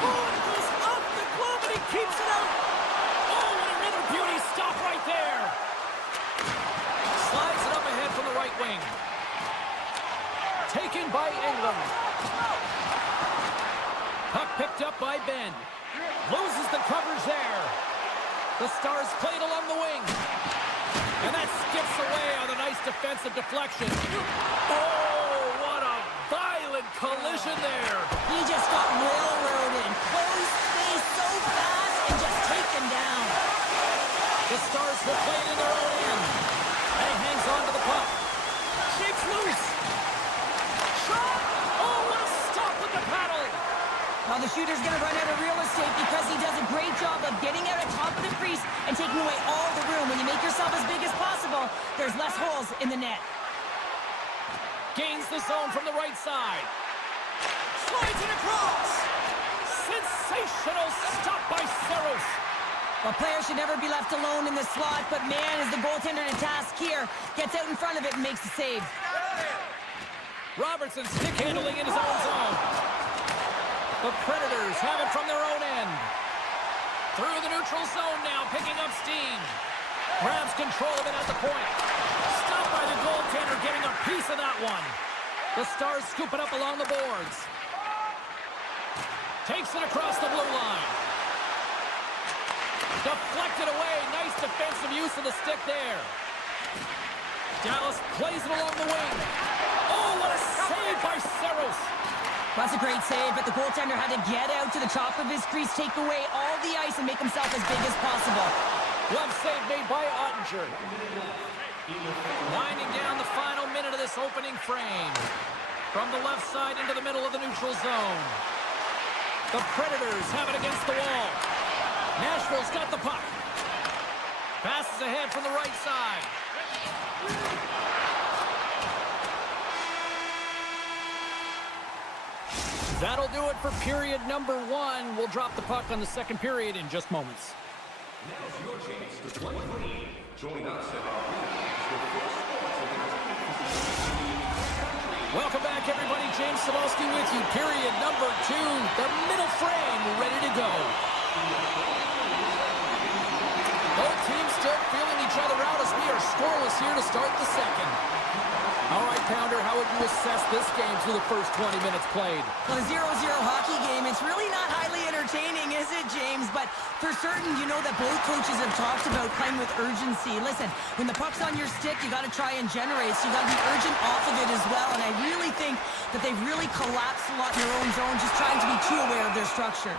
Oh, it goes off the glove and he keeps it out. Oh, what another beauty stop right there. Slides it up ahead from the right wing. Taken by England. Puck picked up by Ben. Loses the coverage there. The Stars played along the wing. And that skips away on a nice defensive deflection. Oh, what a violent collision there. He just got railroaded. Close space so fast and just taken down. The Stars will play it in their own end. And he hangs on to the puck. Shakes loose. Shot! Oh, what a stop with the paddle. Now the shooter's going to run out of real estate because he does a great job of getting out at top of the crease and taking away all the room. When you make yourself as big as possible, there's less holes in the net. Gains the zone from the right side. Slides it across. Sensational stop by Saros. Well, players should never be left alone in the slot, but man, is the goaltender to task here. Gets out in front of it and makes the save. Robertson stick handling in his own zone. The Predators have it from their own end. Through the neutral zone now, picking up steam. Grabs control of it at the point. Stopped by the goaltender, getting a piece of that one. The Stars scoop it up along the boards. Takes it across the blue line. Deflected away. Nice defensive use of the stick there. Dallas plays it along the wing. Oh, what a save by Saros. That's a great save, but the goaltender had to get out to the top of his crease, take away all the ice, and make himself as big as possible. Glove save made by Ottinger. Winding down the final minute of this opening frame. From the left side into the middle of the neutral zone. The Predators have it against the wall. Nashville's got the puck. Passes ahead from the right side. That'll do it for period number 1. We'll drop the puck on the second period in just moments. Now's your chance to play free. Join us at our Welcome back, everybody. James Cebulski with you. Period number 2. The middle frame ready to go. Both teams still feeling each other out as we are scoreless here to start the second. All right, Pounder, how would you assess this game through the first 20 minutes played? Well, a 0-0 hockey game, it's really not highly entertaining, is it, James? But for certain, you know that both coaches have talked about playing with urgency. Listen, when the puck's on your stick, you got to try and generate, so you got to be urgent off of it as well. And I really think that they've really collapsed a lot in their own zone, just trying to be too aware of their structure.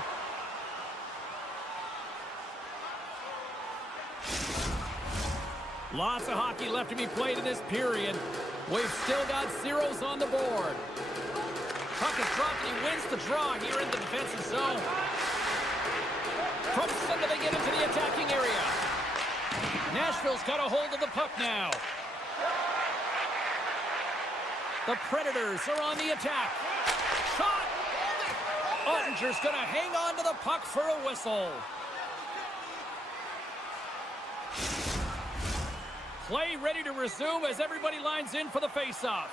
Lots of hockey left to be played in this period. We've still got zeros on the board. Puck is dropped and he wins the draw here in the defensive zone. From center they get into the attacking area. Nashville's got a hold of the puck now. The Predators are on the attack. Shot! Ottinger's going to hang on to the puck for a whistle. Play ready to resume as everybody lines in for the faceoff.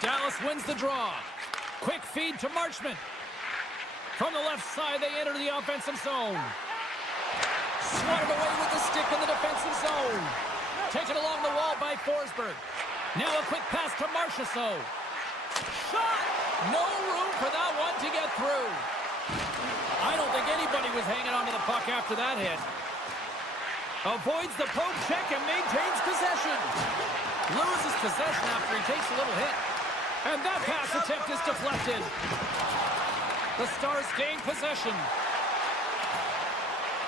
Dallas wins the draw. Quick feed to Marchment. From the left side, they enter the offensive zone. Swatted away with the stick in the defensive zone. Taken along the wall by Forsberg. Now a quick pass to Marchessault. Shot! No room for that one to get through. I don't think anybody was hanging on to the puck after that hit. Avoids the poke check and maintains possession. Loses possession after he takes a little hit. And that pass attempt is deflected. The Stars gain possession.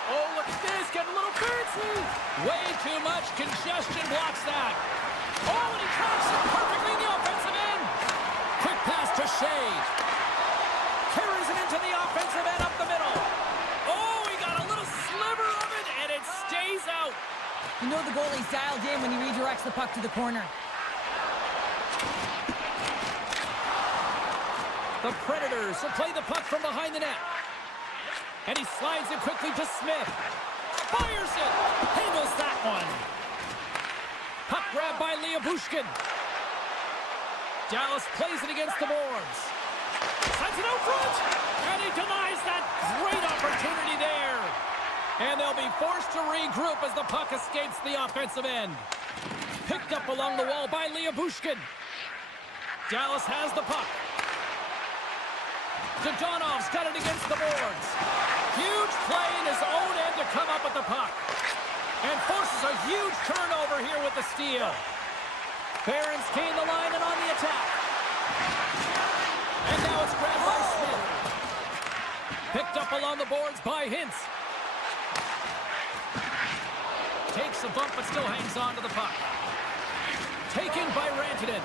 Oh, look at this, getting a little fancy. Way too much congestion blocks that. Oh, and he tracks it perfectly in the offensive end. Quick pass to Shea. Carries it into the offensive end up the middle. Oh, he got a little sliver of it, and it stays out. You know the goalie's dialed in when he redirects the puck to the corner. The Predators will play the puck from behind the net. And he slides it quickly to Smith. Fires it. Handles that one. Puck grab by Bushkin. Dallas plays it against the boards. Sends it out front. And he denies that great opportunity there. And they'll be forced to regroup as the puck escapes the offensive end. Picked up along the wall by Bushkin. Dallas has the puck. Dodonov's got it against the boards. Huge play in his own end to come up with the puck. And forces a huge turnover here with the steal. Barons gain the line and on the attack. And now it's grabbed by Smith. Picked up along the boards by Hintz. Takes a bump but still hangs on to the puck. Taken by Rantanen.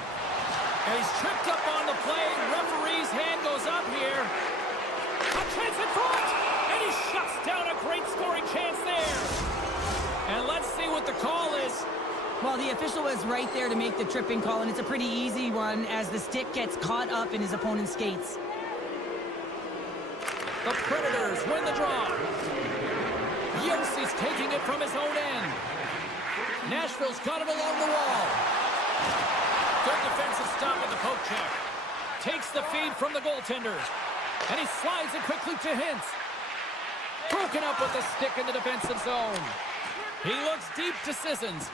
And he's tripped up on the play. Referee's hand goes up here. A chance in front. And he shuts down a great scoring chance there. And let's see what the call is. Well, the official was right there to make the tripping call, and it's a pretty easy one as the stick gets caught up in his opponent's skates. The Predators win the draw. Yossi's taking it from his own end. Nashville's got it along the wall. Good defensive stop with the poke check. Takes the feed from the goaltender. And he slides it quickly to Hintz. Broken up with the stick in the defensive zone. He looks deep to Sissons.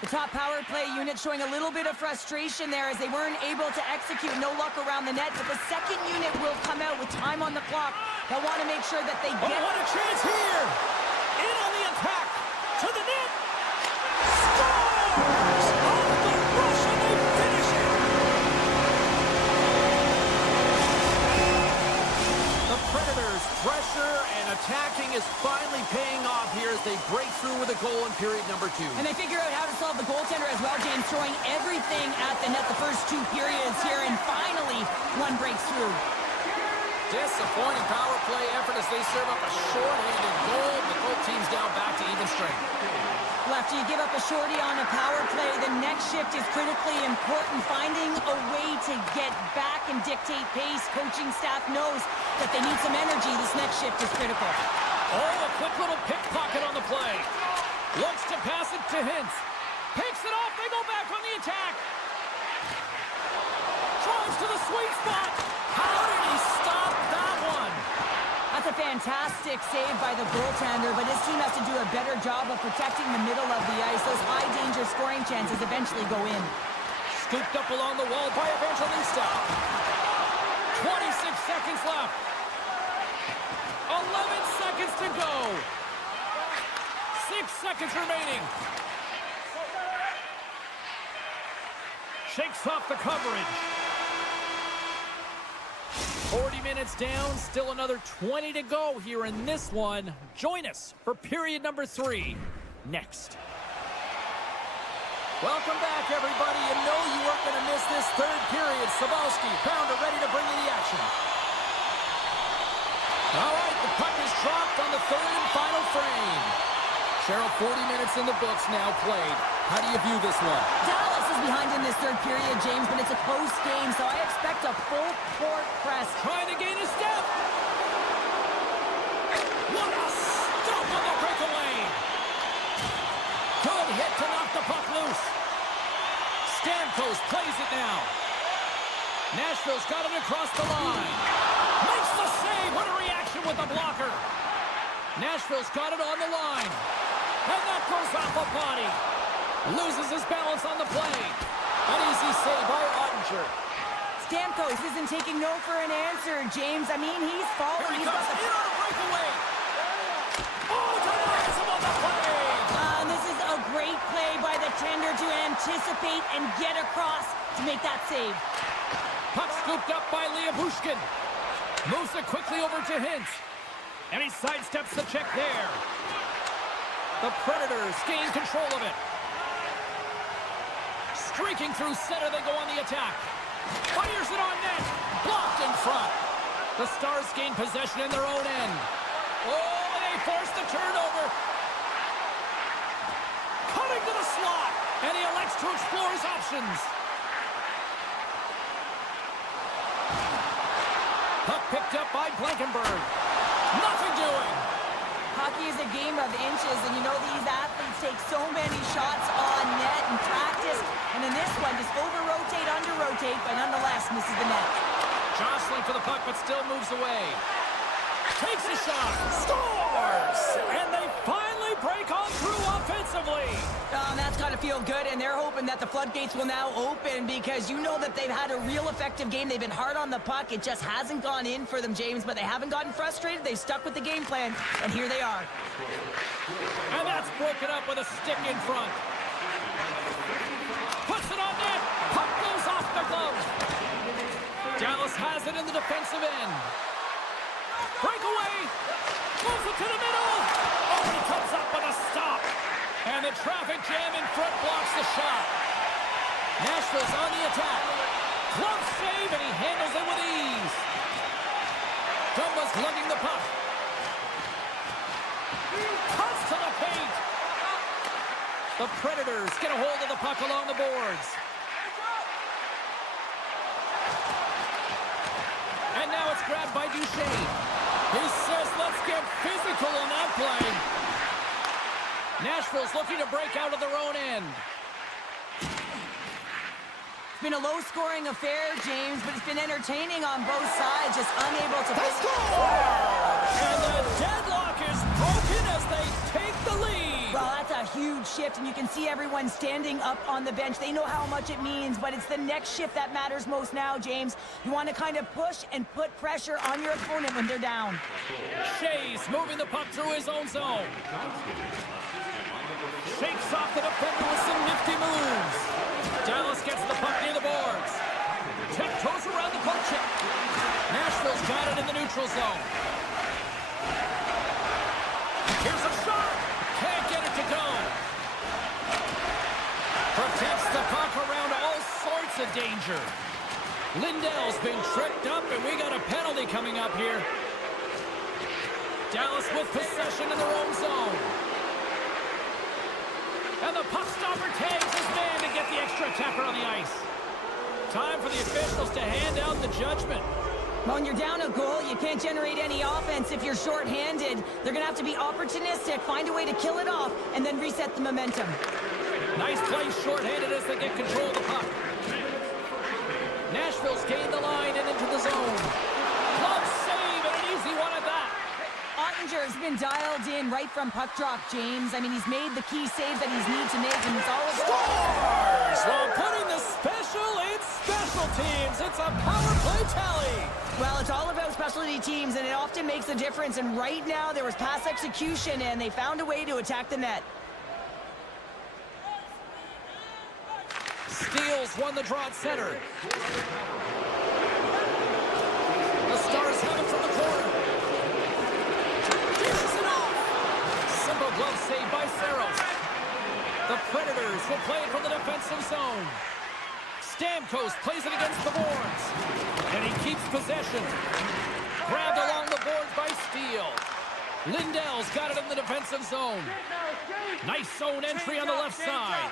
The top power play unit showing a little bit of frustration there as they weren't able to execute. No luck around the net, but the second unit will come out with time on the clock. They'll want to make sure that they get... Oh, what a chance here! In on the attack! To the net! Scores! Off the rush and they finish it! The Predators' pressure and attacking is finally paying off here as they break through with a goal in period number 2. And they figure out how to solve the goaltender as well, James, throwing everything at the net the first 2 periods here, and finally one breaks through. Disappointing power play effort as they serve up a short-handed goal, but both teams now back to even strength. After you give up a shorty on a power play, the next shift is critically important. Finding a way to get back and dictate pace. Coaching staff knows that they need some energy. This next shift is critical. Oh, a quick little pickpocket on the play. Looks to pass it to Hintz. Picks it off. They go back on the attack. Drives to the sweet spot. How did he stop that one? That's a fantastic save by the goaltender, but his team has to do a better job of protecting the middle of the ice. Those high-danger scoring chances eventually go in. Scooped up along the wall by Evangelista. 26 seconds left. 11 seconds to go. 6 seconds remaining. Shakes off the coverage. 40 minutes down, still another 20 to go here in this one. Join us for period number 3 next. Welcome back, everybody. You know you weren't going to miss this third period. Sabalski, Pounder ready to bring you the action. All right, the puck is dropped on the third and final frame. Cheryl, 40 minutes in the books now played. How do you view this one? Dallas is behind in this third period, James, but it's a close game, so I expect a full court press. Trying to gain a step. What a stop on the breakaway. Good hit to knock the puck loose. Stamkos plays it now. Nashville's got it across the line. Makes the save. What a reaction with the blocker. Nashville's got it on the line. And that goes off a body. Loses his balance on the play. An easy save by Ottinger. Stamkos isn't taking no for an answer, James. I mean, he's falling. Here he He's comes got the... in on a breakaway. Oh, denies him on the play. This is a great play by the tender to anticipate and get across to make that save. Puck scooped up by Bushkin. Moves it quickly over to Hintz. And he sidesteps the check there. The Predators gain control of it. Streaking through center, they go on the attack. Fires it on net. Blocked in front. The Stars gain possession in their own end. Oh, and they force the turnover. Cutting to the slot. And he elects to explore his options. Puck picked up by Blankenberg. Nothing doing. Hockey is a game of inches, and you know these athletes take so many shots on net in practice. And in this one, just over-rotate, under-rotate, but nonetheless misses the net. Jostling for the puck, but still moves away. Takes a shot. Scores! And they finally break on through offensively. That's got to feel good, and they're hoping that the floodgates will now open because you know that they've had a real effective game. They've been hard on the puck. It just hasn't gone in for them, James, but they haven't gotten frustrated. They've stuck with the game plan, and here they are. And that's broken up with a stick in front. Puts it on net. Puck goes off the glove. Dallas has it in the defensive end. Breakaway. Moves it to the middle. Oh, and he comes up with a stop. And the traffic jam in front blocks the shot. Nashville's on the attack. Glove save, and he handles it with ease. Dumba's lugging the puck. Cuts to the paint. The Predators get a hold of the puck along the boards. And now it's grabbed by Duchesne. He says, let's get physical on that play. Nashville's looking to break out of their own end. It's been a low-scoring affair, James, but it's been entertaining on both sides, just unable to... They score! And the deadlock is broken as they take the lead. Well, that's a huge shift, and you can see everyone standing up on the bench. They know how much it means, but it's the next shift that matters most now, James. You want to kind of push and put pressure on your opponent when they're down. Shays moving the puck through his own zone. Shakes off the defender with some nifty moves. Dallas gets the puck near the boards. Tiptoes around the puck check. Nashville's got it in the neutral zone. Here's a shot. Can't get it to go. Protects the puck around all sorts of danger. Lindell's been tripped up, and we got a penalty coming up here. Dallas with possession in their own zone. And the puck stopper tags his man to get the extra attacker on the ice. Time for the officials to hand out the judgment. When you're down a goal, you can't generate any offense if you're shorthanded. They're going to have to be opportunistic, find a way to kill it off, and then reset the momentum. Nice play shorthanded as they get control of the puck. Nashville's gained the line and into the zone. Glove save and an easy one at that. Ottinger's been dialed in right from puck drop, James. I mean, he's made the key saves that he's need to make, and it's all about... Scores! While putting the special in special teams. It's a power play tally. Well, it's all about specialty teams, and it often makes a difference. And right now, there was pass execution, and they found a way to attack the net. Steals won the draw at center. The Stars have it from the corner. Dishes it off. Simple glove save by Saros. The Predators will play it from the defensive zone. Stamkos plays it against the boards. And he keeps possession. Grabbed along the boards by Steele. Lindell's got it in the defensive zone. Nice zone entry on the left side.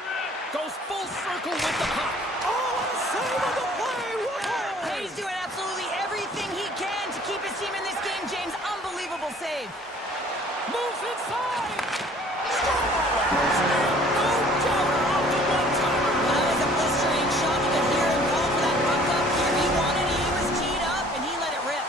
Goes full circle with the puck. Oh, and a save on the play! Whoa! He's doing absolutely everything he can to keep his team in this game, James. Unbelievable save. Moves inside! Scores! No doubt off the one-timer. That was a blistering shot. You could hear him call for that puck up here. He wanted it. He was teed up, and he let it rip.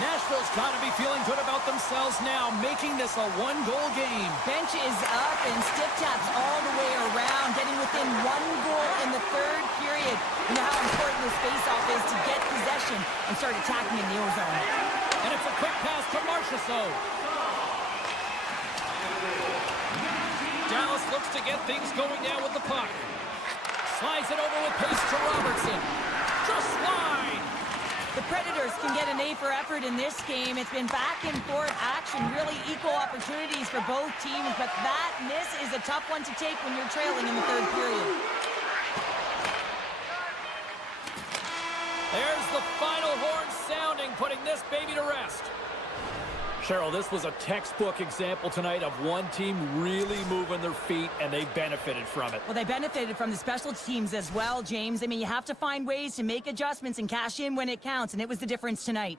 Nashville's got to be feeling good about themselves now, making this a one-goal game. Bench is up and stick taps all the way around, getting within one goal in the third period. You know how important this faceoff is to get possession and start attacking in the ozone. And it's a quick pass to Marchessault. Dallas looks to get things going now with the puck. Slides it over with pace to Robertson. extra slide. The Predators can get an A for effort in this game. It's been back and forth action, really equal opportunities for both teams, but that miss is a tough one to take when you're trailing in the third period. There's the final horn sounding, putting this baby to rest. Cheryl, this was a textbook example tonight of one team really moving their feet, and they benefited from it. Well, they benefited from the special teams as well, James. I mean, you have to find ways to make adjustments and cash in when it counts, and it was the difference tonight.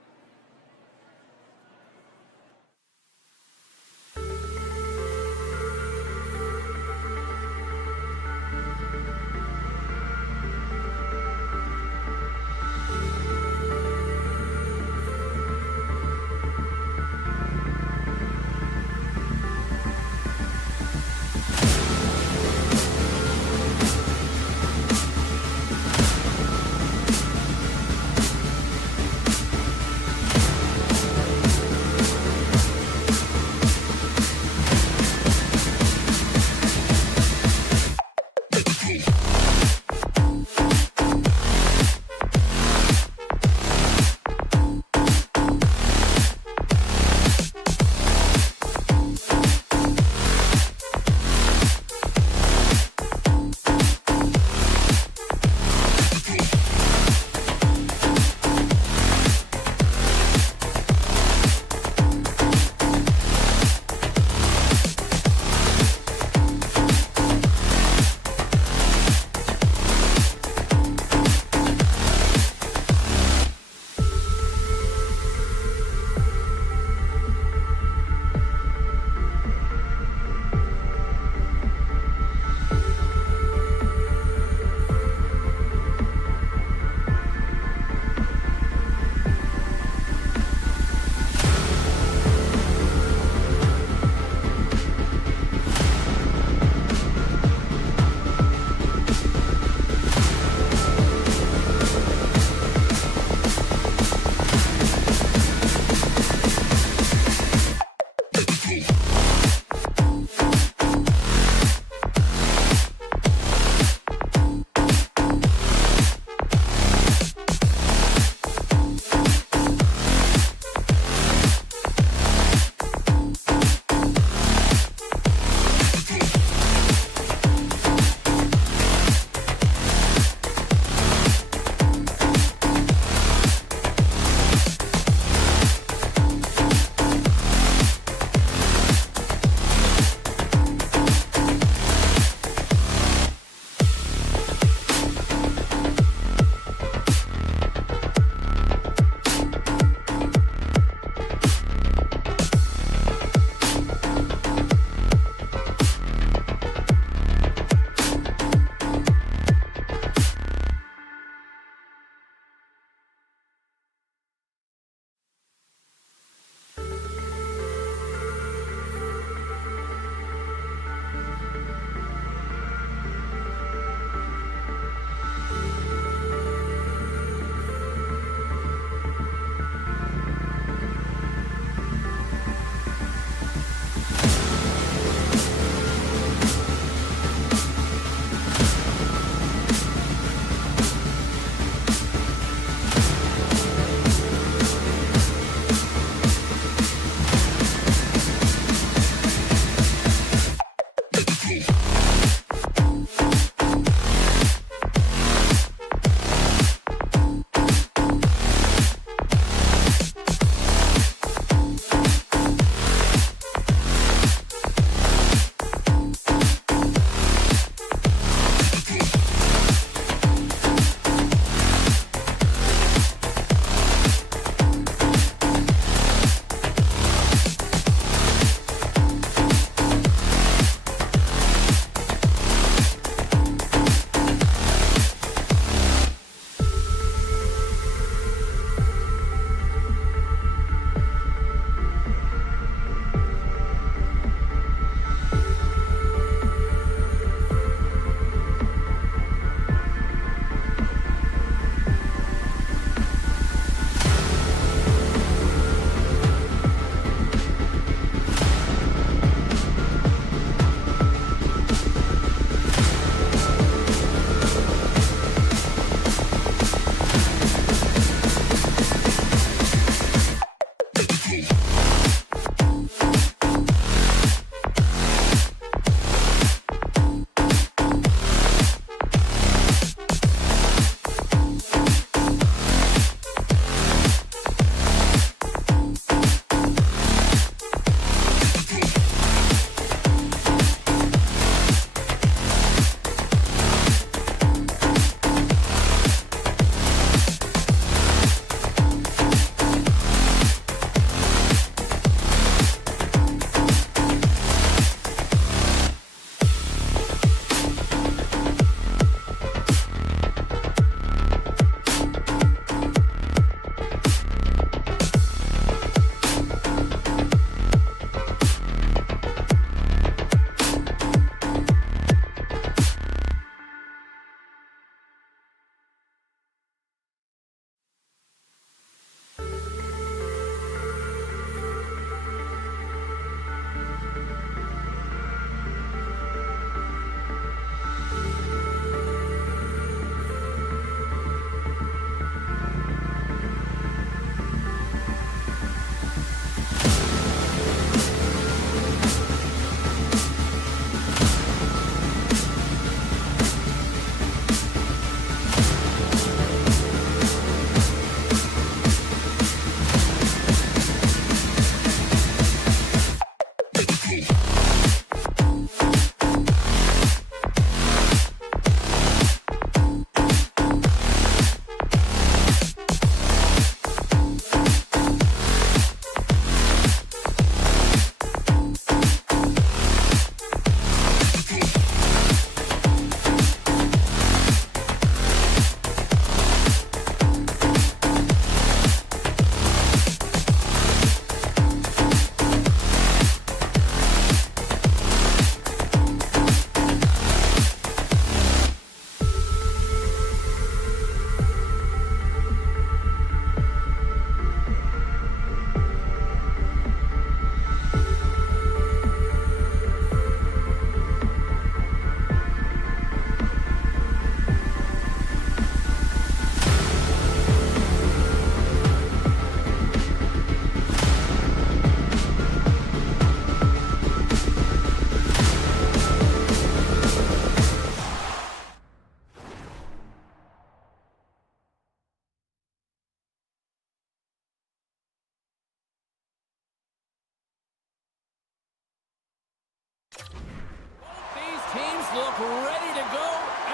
teams look ready to go,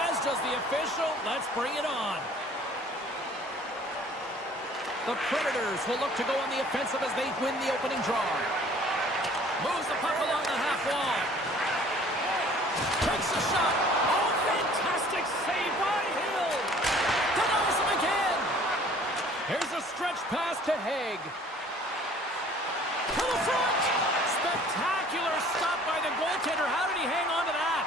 as does the official. Let's bring it on. The Predators will look to go on the offensive as they win the opening draw. Moves the puck along the half wall. Takes a shot. Oh, fantastic save by Hill. Denies him again. Here's a stretch pass to Haig. To the front. Spectacular stop by the goaltender. How did he hang on to that?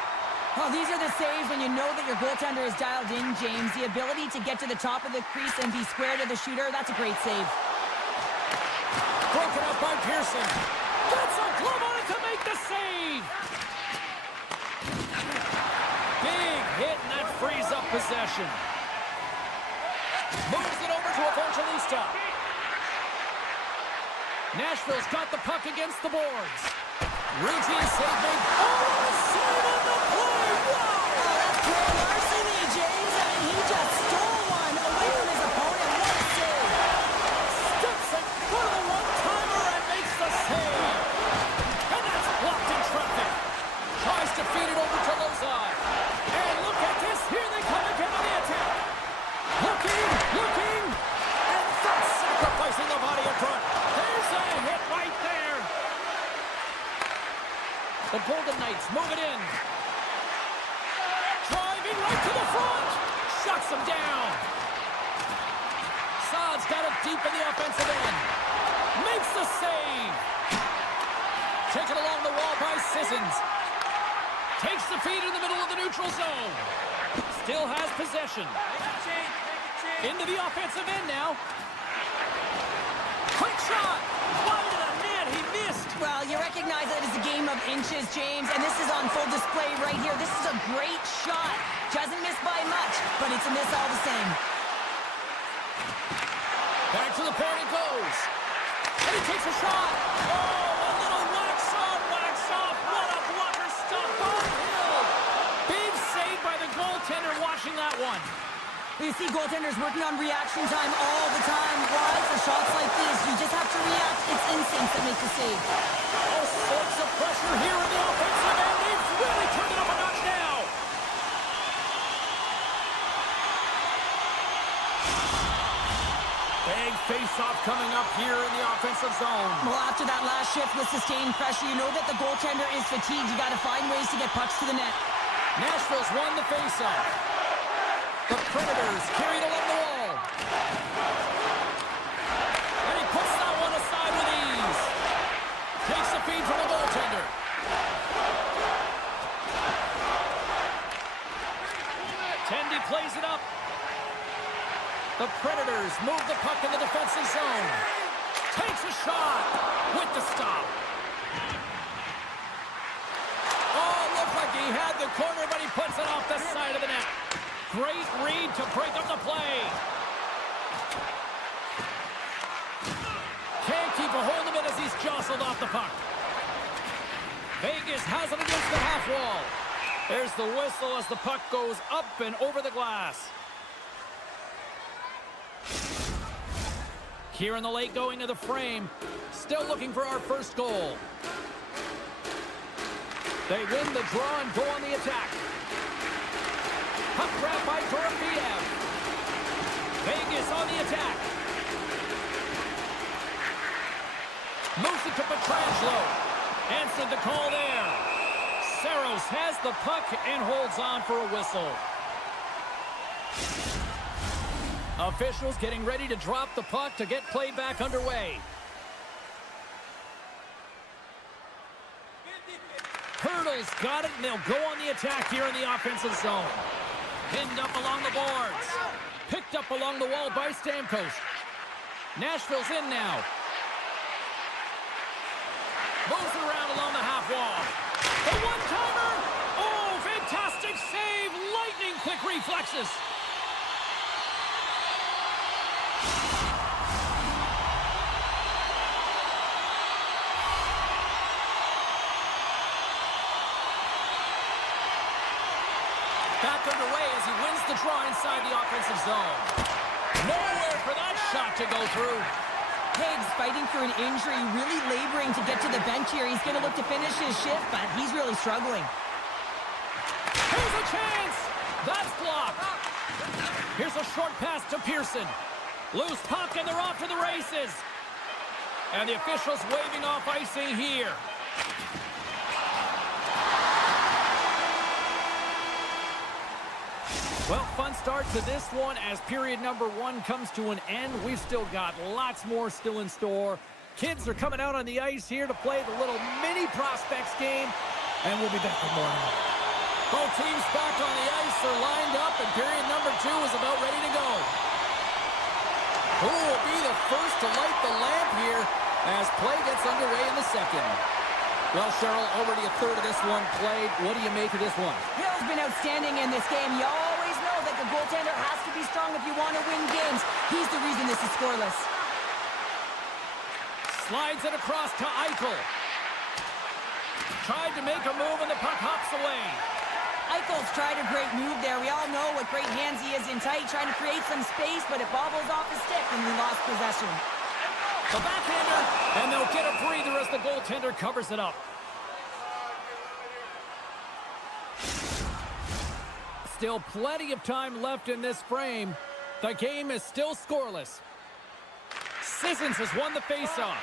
Well, these are the saves when you know that your goaltender is dialed in, James. The ability to get to the top of the crease and be square to the shooter, that's a great save. Broken up by Pearson. Gets a glove on it to make the save. Big hit, and that frees up possession. Moves it over to Evangelista. Nashville's got the puck against the boards. Routine save made. Oh, a save on the play! Wow! Oh, that's pure larceny, James. I mean, he just stole one away from his opponent. What a save! Steps in for the one-timer and makes the save. And that's blocked in traffic. Tries to feed it over to Lozai. And look at this. Here they come again on the attack. Looking, and that's sacrificing the body in front. There's a hit right there. The Golden Knights move it in. Driving right to the front. Shuts them down. Saad's got it deep in the offensive end. Makes the save. Taken along the wall by Sissons. Takes the feed in the middle of the neutral zone. Still has possession. Into the offensive end now. Quick shot. Wide of the net. He missed. Well, you recognize that it's a game of inches, James, and this is on full display right here. This is a great shot. Doesn't miss by much, but it's a miss all the same. Back to the point it goes. And he takes a shot. Oh, a little wax off. What a blocker stop by Hill. Big save by the goaltender watching that one. You see goaltenders working on reaction time all the time. Why? For shots like this, you just have to react. It's instincts that make the save. All sorts of pressure here in the offensive end. They've really turned it up a notch now. Big face-off coming up here in the offensive zone. Well, after that last shift with sustained pressure, you know that the goaltender is fatigued. You got to find ways to get pucks to the net. Nashville's won the face-off. The Predators carried along the wall. And he puts that one aside with ease. Takes the feed from the goaltender. Tendy plays it up. The Predators move the puck in the defensive zone. Takes a shot with the stop. Oh, looked like he had the corner, but he puts it off the side of the net. Great read to break up the play. Can't keep a hold of it as he's jostled off the puck. Vegas has it against the half wall. There's the whistle as the puck goes up and over the glass. Here in the late going to the frame. Still looking for our first goal. They win the draw and go on the attack. Puck grab by Dorofiev. Vegas on the attack. Moves it to Pietrangelo. Answered the call there. Saros has the puck and holds on for a whistle. Officials getting ready to drop the puck to get play back underway. Hurdle's got it, and they'll go on the attack here in the offensive zone. Pinned up along the boards. Picked up along the wall by Stamkos. Nashville's in now. Moves it around along the half wall. The one-timer! Oh, fantastic save! Lightning quick reflexes. Back underway as he wins the draw inside the offensive zone. Nowhere for that shot to go through. Haig's fighting for an injury, really laboring to get to the bench here. He's going to look to finish his shift, but he's really struggling. chance. That's blocked. Here's a short pass to Pearson. Loose puck, and they're off to the races. And the officials waving off icing here. Well, fun start to this one as period number 1 comes to an end. We've still got lots more still in store. Kids are coming out on the ice here to play the little mini prospects game, and we'll be back with more. Both teams back on the ice are lined up, and period number 2 is about ready to go. Who will be the first to light the lamp here as play gets underway in the second? Well, Cheryl, already a third of this one played. What do you make of this one? Hill's been outstanding in this game. You always know that the goaltender has to be strong if you want to win games. He's the reason this is scoreless. Slides it across to Eichel. Tried to make a move, and the puck hops away. Eichel's tried a great move there. We all know what great hands he is in tight, trying to create some space, but it bobbles off his stick and he lost possession. The backhander, and they'll get a breather as the goaltender covers it up. Still plenty of time left in this frame. The game is still scoreless. Sissons has won the faceoff.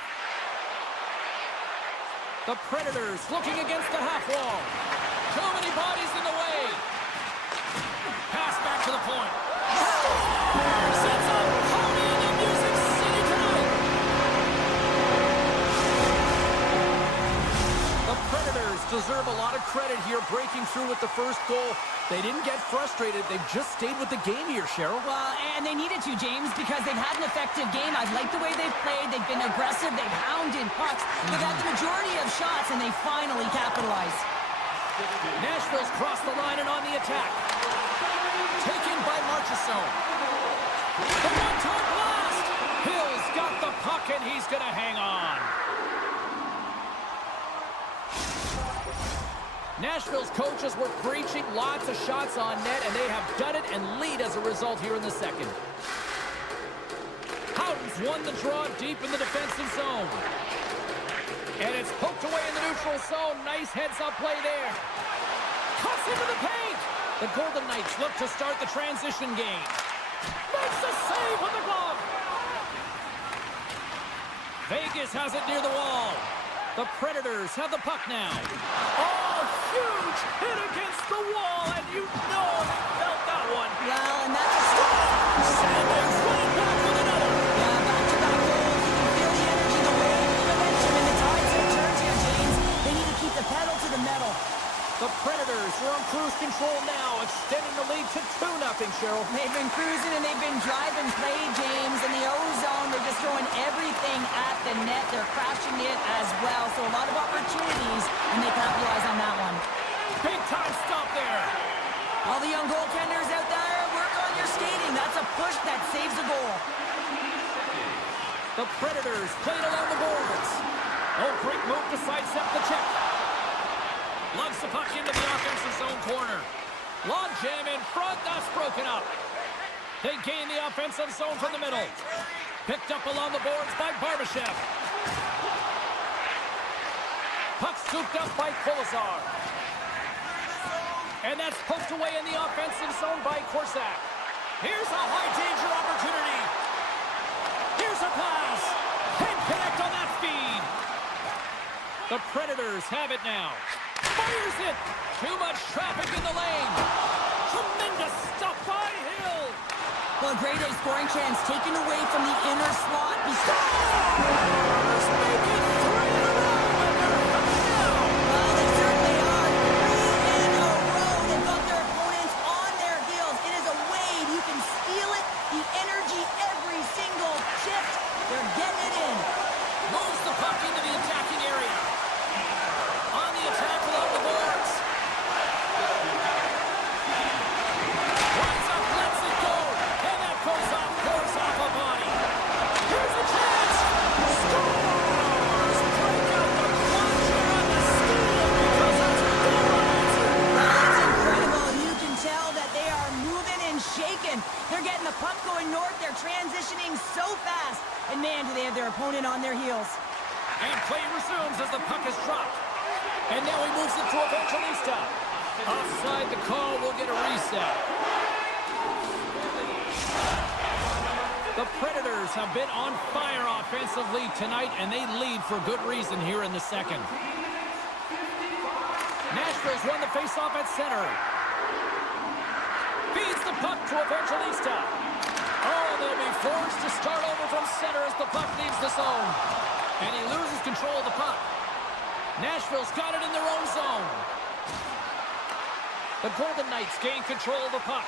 The Predators looking against the half wall. Too many bodies in the way. Pass back to the point. Sets up Tony in the Music City tonight. The Predators deserve a lot of credit here, breaking through with the first goal. They didn't get frustrated. They just stayed with the game here, Cheryl. Well, and they needed to, James, because they've had an effective game. I've liked the way they've played. They've been aggressive. They've hounded pucks. They've had the majority of shots, and they finally capitalized. Nashville's crossed the line and on the attack. Taken by Marchessault. The one-time blast! Hill's got the puck, and he's going to hang on. Nashville's coaches were preaching lots of shots on net, and they have done it and lead as a result here in the second. Houghton's won the draw deep in the defensive zone. And it's poked away in the neutral zone. Nice heads-up play there. Cuts into the paint. The Golden Knights look to start the transition game. Makes the save with the glove. Vegas has it near the wall. The Predators have the puck now. Oh, huge hit against the wall, and you know they felt that one. Well, and that's a stop. Sanders running back with another. Yeah, back-to-back goals. You can feel the energy, the wave, the momentum, and the tides have turned here, James. They need to keep the pedal to the metal. The Predators are on cruise control now, extending the lead to 2-0, Cheryl. They've been cruising and they've been driving play, James. In the O-zone, they're just throwing everything at the net. They're crashing it as well. So a lot of opportunities, and they capitalize on that one. Big time stop there. All the young goaltenders out there, work on your skating. That's a push that saves a goal. The Predators played along the boards. Oh, great move to sidestep the check. Lugs the puck into the offensive zone corner. Log jam in front, that's broken up. They gain the offensive zone from the middle. Picked up along the boards by Barbashev. Puck scooped up by Kolesar. And that's poked away in the offensive zone by Korsak. Here's a high-danger opportunity. Here's a pass. Can't connect on that feed. The Predators have it now. Fires it. Too much traffic in the lane. Tremendous stuff by Hill. Well, great A scoring chance taken away from the inner slot. He Stars make it 3 in a row, and they're coming down. Well, they certainly are. 3 in a row. They've got their opponents on their heels. It is a wave. You can feel it. The energy every single shift. They're getting it in. Moves the puck into the attacking area. On the attack along the boards. Winds up, lets it go. And that goes off course off a body. Here's a chance. Stars break out the clutcher on the steal because that's a goal answer. It's incredible. You can tell that they are moving and shaking. They're getting the puck going north. They're transitioning so fast. And man, do they have their opponent on their heels. And play resumes as the puck is dropped. And now he moves it to Evangelista. Offside the call, we'll get a reset. The Predators have been on fire offensively tonight, and they lead for good reason here in the second. Nashville's won the faceoff at center. Feeds the puck to Evangelista. Oh, they'll be forced to start over from center as the puck leaves the zone. And he loses control of the puck. Nashville's got it in their own zone. The Golden Knights gain control of the puck.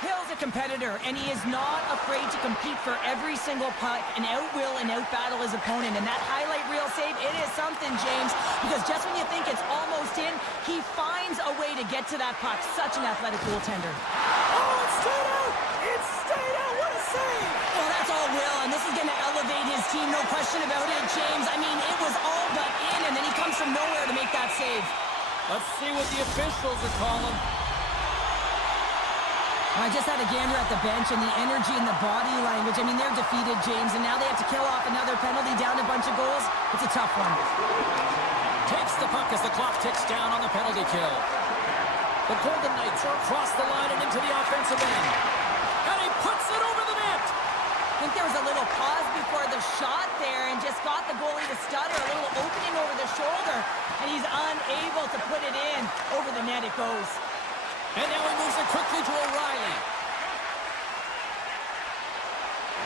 Hill's a competitor, and he is not afraid to compete for every single puck and outwill and outbattle his opponent. And that highlight reel save, it is something, James, because just when you think it's almost in, he finds a way to get to that puck. Such an athletic goaltender. Oh, it stayed out! It stayed out! What a save! Well, that's all Will, and this is going to elevate his team, no question about it, James. I mean, it was all but in, and then he comes from nowhere to make that save. Let's see what the officials are calling. I just had a gander at the bench and the energy and the body language. I mean, they're defeated, James, and now they have to kill off another penalty, down a bunch of goals. It's a tough one. Takes the puck as the clock ticks down on the penalty kill. The Golden Knights are across the line and into the offensive end. And he puts it over the net. I think there was a little pause before the shot there and just got the goalie to stutter, a little opening over the shoulder, and he's unable to put it in. Over the net it goes. And now he moves it quickly to O'Reilly.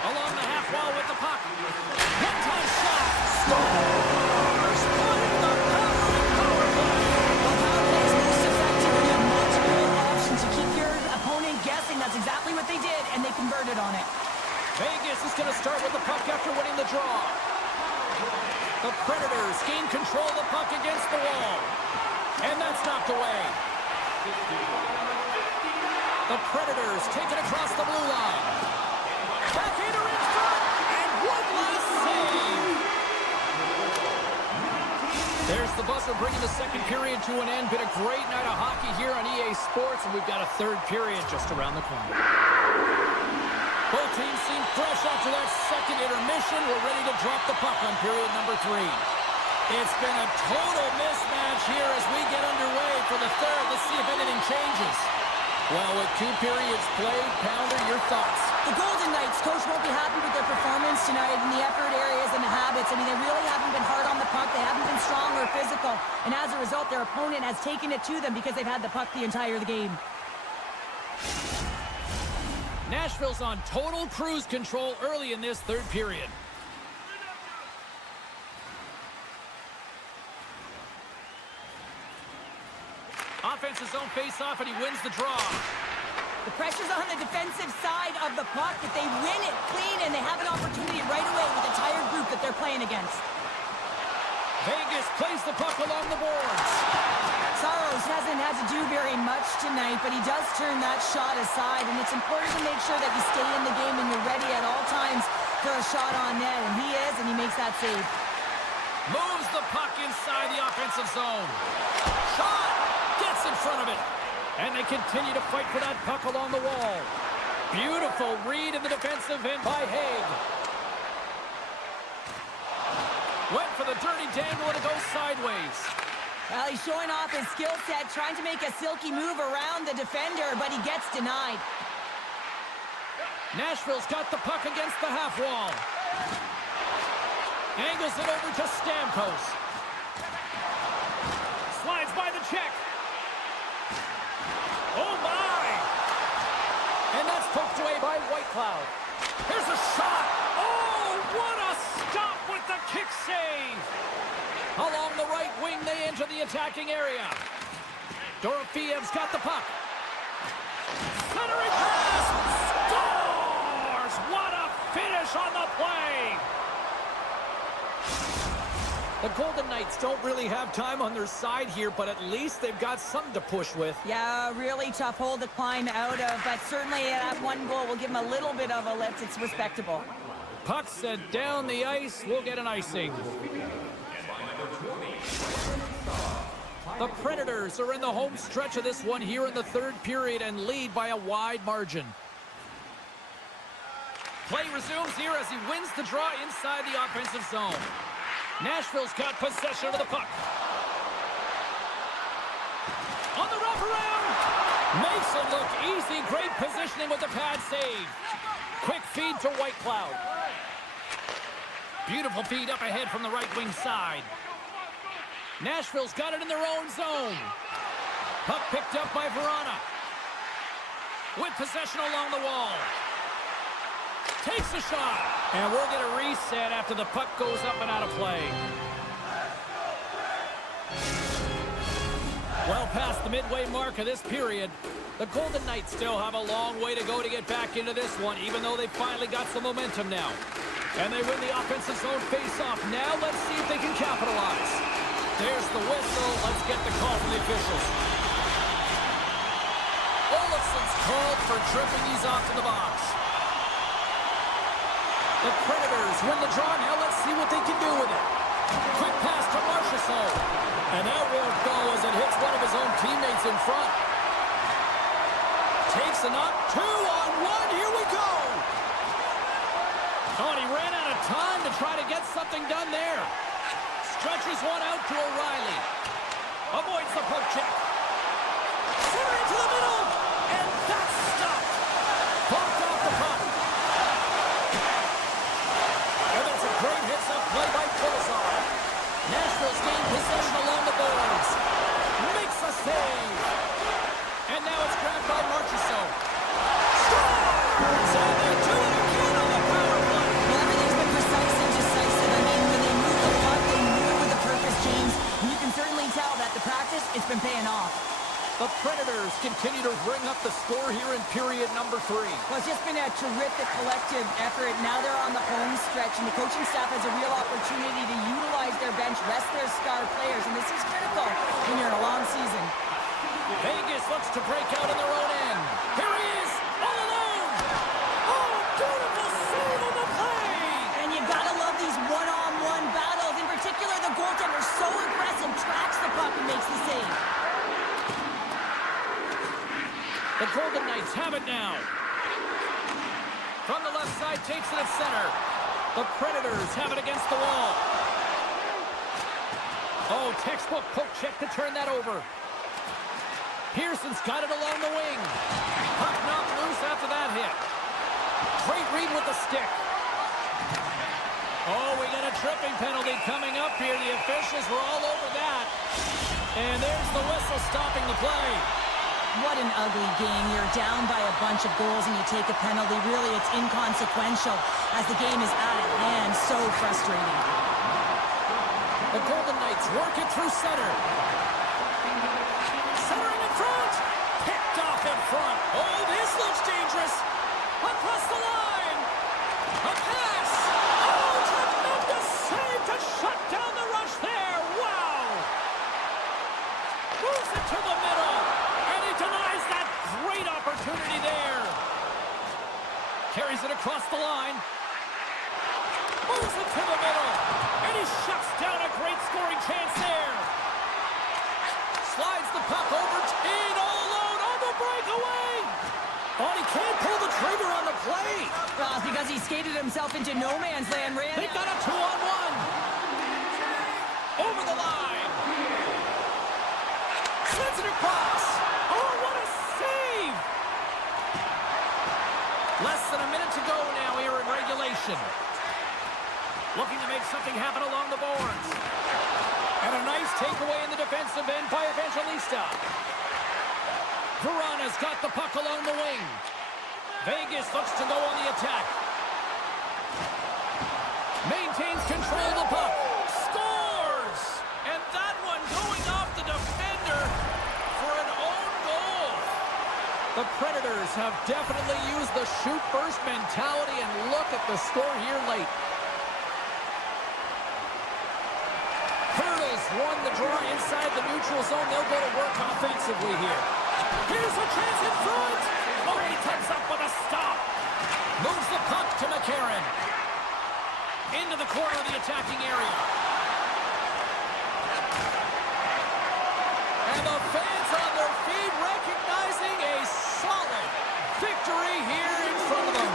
Along the half wall with the puck. One-time shot. Scores! What in the power play? Well, power play is most effective when you have multiple options to keep your opponent guessing. That's exactly what they did, and they converted on it. Vegas is going to start with the puck after winning the draw. The Predators gain control of the puck against the wall. And that's knocked away. The Predators take it across the blue line. Backhander in front, and one last save. There's the buzzer bringing the second period to an end. Been a great night of hockey here on EA Sports, and we've got a third period just around the corner. Both teams seem fresh after that second intermission. We're ready to drop the puck on period number 3. It's been a total mismatch here as we get underway for the third. Let's see if anything changes. Well, with 2 periods played, Pounder, your thoughts? The Golden Knights, coach won't be happy with their performance tonight in the effort areas and the habits. I mean, they really haven't been hard on the puck. They haven't been strong or physical. And as a result, their opponent has taken it to them because they've had the puck the entire game. Nashville's on total cruise control early in this third period. Offensive zone face-off, and he wins the draw. The pressure's on the defensive side of the puck, but they win it clean, and they have an opportunity right away with the entire group that they're playing against. Vegas plays the puck along the boards. Saros hasn't had to do very much tonight, but he does turn that shot aside, and it's important to make sure that you stay in the game and you're ready at all times for a shot on net, and he is, and he makes that save. Moves the puck inside the offensive zone. Shot! Gets in front of it. And they continue to fight for that puck along the wall. Beautiful read in the defensive end by Haig. Went for the dirty dangle and it goes sideways. Well, he's showing off his skill set, trying to make a silky move around the defender, but he gets denied. Nashville's got the puck against the half wall. Angles it over to Stamkos. Slides by the check. Oh, my! And that's poked away by Whitecloud. Here's a shot. Oh, what a stop with the kick save. Along the right wing, they enter the attacking area. Dorofiev's got the puck. Centering pass. Scores! What a finish on the play. The Golden Knights don't really have time on their side here, but at least they've got something to push with. Yeah, really tough hole to climb out of, but certainly that one goal will give them a little bit of a lift. It's respectable. Puck sent down the ice. We'll get an icing. The Predators are in the home stretch of this one here in the third period and lead by a wide margin. Play resumes here as he wins the draw inside the offensive zone. Nashville's got possession of the puck. On the wraparound. Makes it look easy. Great positioning with the pad save. Quick feed to White Cloud. Beautiful feed up ahead from the right wing side. Nashville's got it in their own zone. Puck picked up by Verona. With possession along the wall. Takes a shot. And we'll get a reset after the puck goes up and out of play. Well past the midway mark of this period, the Golden Knights still have a long way to go to get back into this one, even though they finally got some momentum now. And they win the offensive zone face-off. Now let's see if they can capitalize. There's the whistle. Let's get the call from the officials. Olafson's called for tripping these off to the box. The Predators win the draw. Now let's see what they can do with it. Quick pass to Marchessault. And that won't go as it hits one of his own teammates in front. Takes a knock. 2-on-1. Here we go. Oh, and he ran out of time to try to get something done there. Stretches one out to O'Reilly. Avoids the poke check. Center into the middle. And that's stopped. Bumped off the puck. And that's a great hits-up play by Grisza. Nashville's gained possession along the boards. Makes a save. And now it's grabbed by Marchessault. Scores! And they do it again on the power play. Well, everything's been precise and decisive. I mean, when they move the puck, they move it with a purpose, James. And you can certainly tell that the practice, it's been paying off. The Predators continue to bring up the score here in period number 3. Well, it's just been a terrific collective effort. Now they're on the home stretch, and the coaching staff has a real opportunity to utilize their bench, rest their star players, and this is critical when you're in a long season. Vegas looks to break out in their own end. Here he is, all alone. Oh, beautiful save on the play. And you gotta love these one-on-one battles. In particular, the goaltender so aggressive, tracks the puck and makes the save. The Golden Knights have it now. From the left side, takes it at center. The Predators have it against the wall. Oh, textbook poke check to turn that over. Pearson's got it along the wing. Puck knocked loose after that hit. Great read with the stick. Oh, we got a tripping penalty coming up here. The officials were all over that. And there's the whistle stopping the play. What an ugly game. You're down by a bunch of goals and you take a penalty. Really, it's inconsequential as the game is out of hand. So frustrating. The Golden Knights work it through center. Centering in front. Picked off in front. Oh, this looks dangerous. Across the line. A pass. Oh, tremendous save to shut down the rush there. Wow. Moves it to the middle. And he denies that great opportunity there. Carries it across the line. Moves it to the middle. And he shuts down a great scoring chance there. Slides the puck over in all alone on the breakaway. Oh, he can't pull the trigger on the play. Well, it's because he skated himself into no man's land, Rand. They got a 2-on-1. Over the line. Sends it across. Oh, what a save. Less than a minute to go now here in regulation. Looking to make something happen along the boards. And a nice takeaway in the defensive end by Evangelista. Verona's got the puck along the wing. Vegas looks to go on the attack. Maintains control of the puck. Scores! And that one going off the defender for an own goal. The Predators have definitely used the shoot-first mentality, and look at the score here late. Hurdles won the draw inside the neutral zone. They'll go to work offensively here. Here's a chance in front. Oh, he comes up with a stop. Moves the puck to McCarron. Into the corner of the attacking area. And the fans on their feet recognizing a solid victory here in front of them.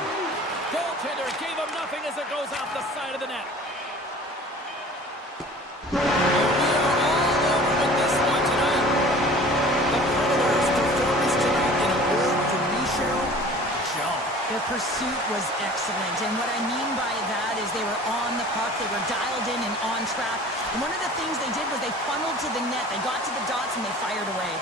Goaltender gave him nothing as it goes off the side of the net. And we are all over with this one tonight. The pursuit was excellent. And what I mean by that is they were on the puck, they were dialed in and on track. And one of the things they did was they funneled to the net, they got to the dots, and they fired away.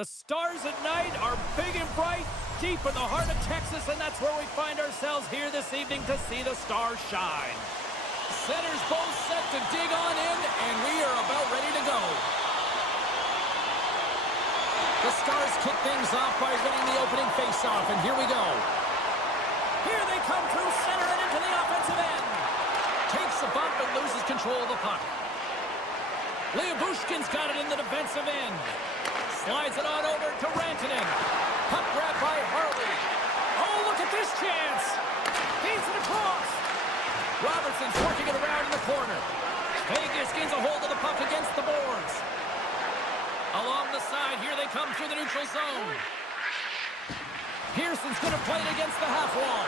The stars at night are big and bright, deep in the heart of Texas, and that's where we find ourselves here this evening to see the stars shine. Centers both set to dig on in, and we are about ready to go. The Stars kick things off by winning the opening faceoff, and here we go. Here they come through center and into the offensive end. Takes the bump and loses control of the puck. Leobushkin's got it in the defensive end. Slides it on over to Rantanen. Puck grab by Harley. Oh, look at this chance. Feeds it across. Robertson's working it around in the corner. Vegas gains a hold of the puck against the boards. Along the side, here they come through the neutral zone. Pearson's going to play it against the half wall.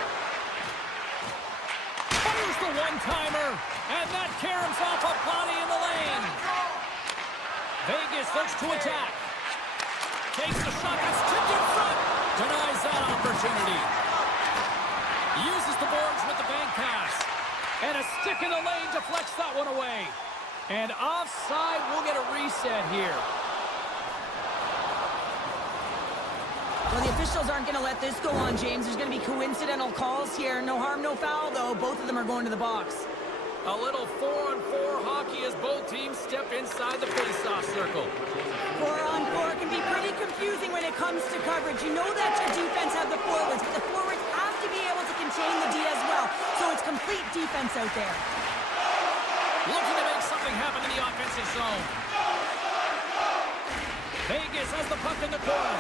Fires the one-timer, and that caroms off a body in the lane. Vegas looks to attack. Takes the shot, that's tipped in front. Denies that opportunity. Uses the boards with the bank pass. And a stick in the lane deflects that one away. And offside, we'll get a reset here. Well, the officials aren't going to let this go on, James. There's going to be coincidental calls here. No harm, no foul, though. Both of them are going to the box. A little 4-on-4 hockey as both teams step inside the face-off circle. 4-on-4 can be pretty confusing when it comes to coverage. You know that your defense have the forwards, but the forwards have to be able to contain the D as well. So it's complete defense out there. Looking to make something happen in the offensive zone. Vegas has the puck in the corner.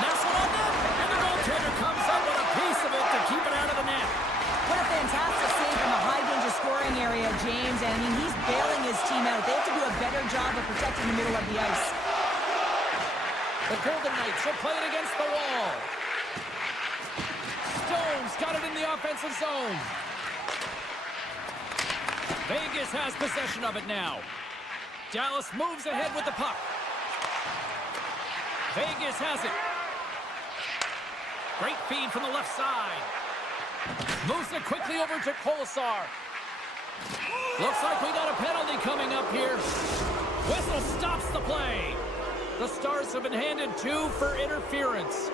Snaps one on net, and the goaltender comes up with a piece of it to keep it out of the net. What a fantastic save from a high-danger scoring area, James. And, I mean, he's bailing his team out. They have to do a better job of protecting the middle of the ice. The Golden Knights will play it against the wall. Stone's got it in the offensive zone. Vegas has possession of it now. Dallas moves ahead with the puck. Vegas has it. Great feed from the left side. Moves it quickly over to Kolesar. Looks like we got a penalty coming up here. Whistle stops the play. The Stars have been handed 2 for interference.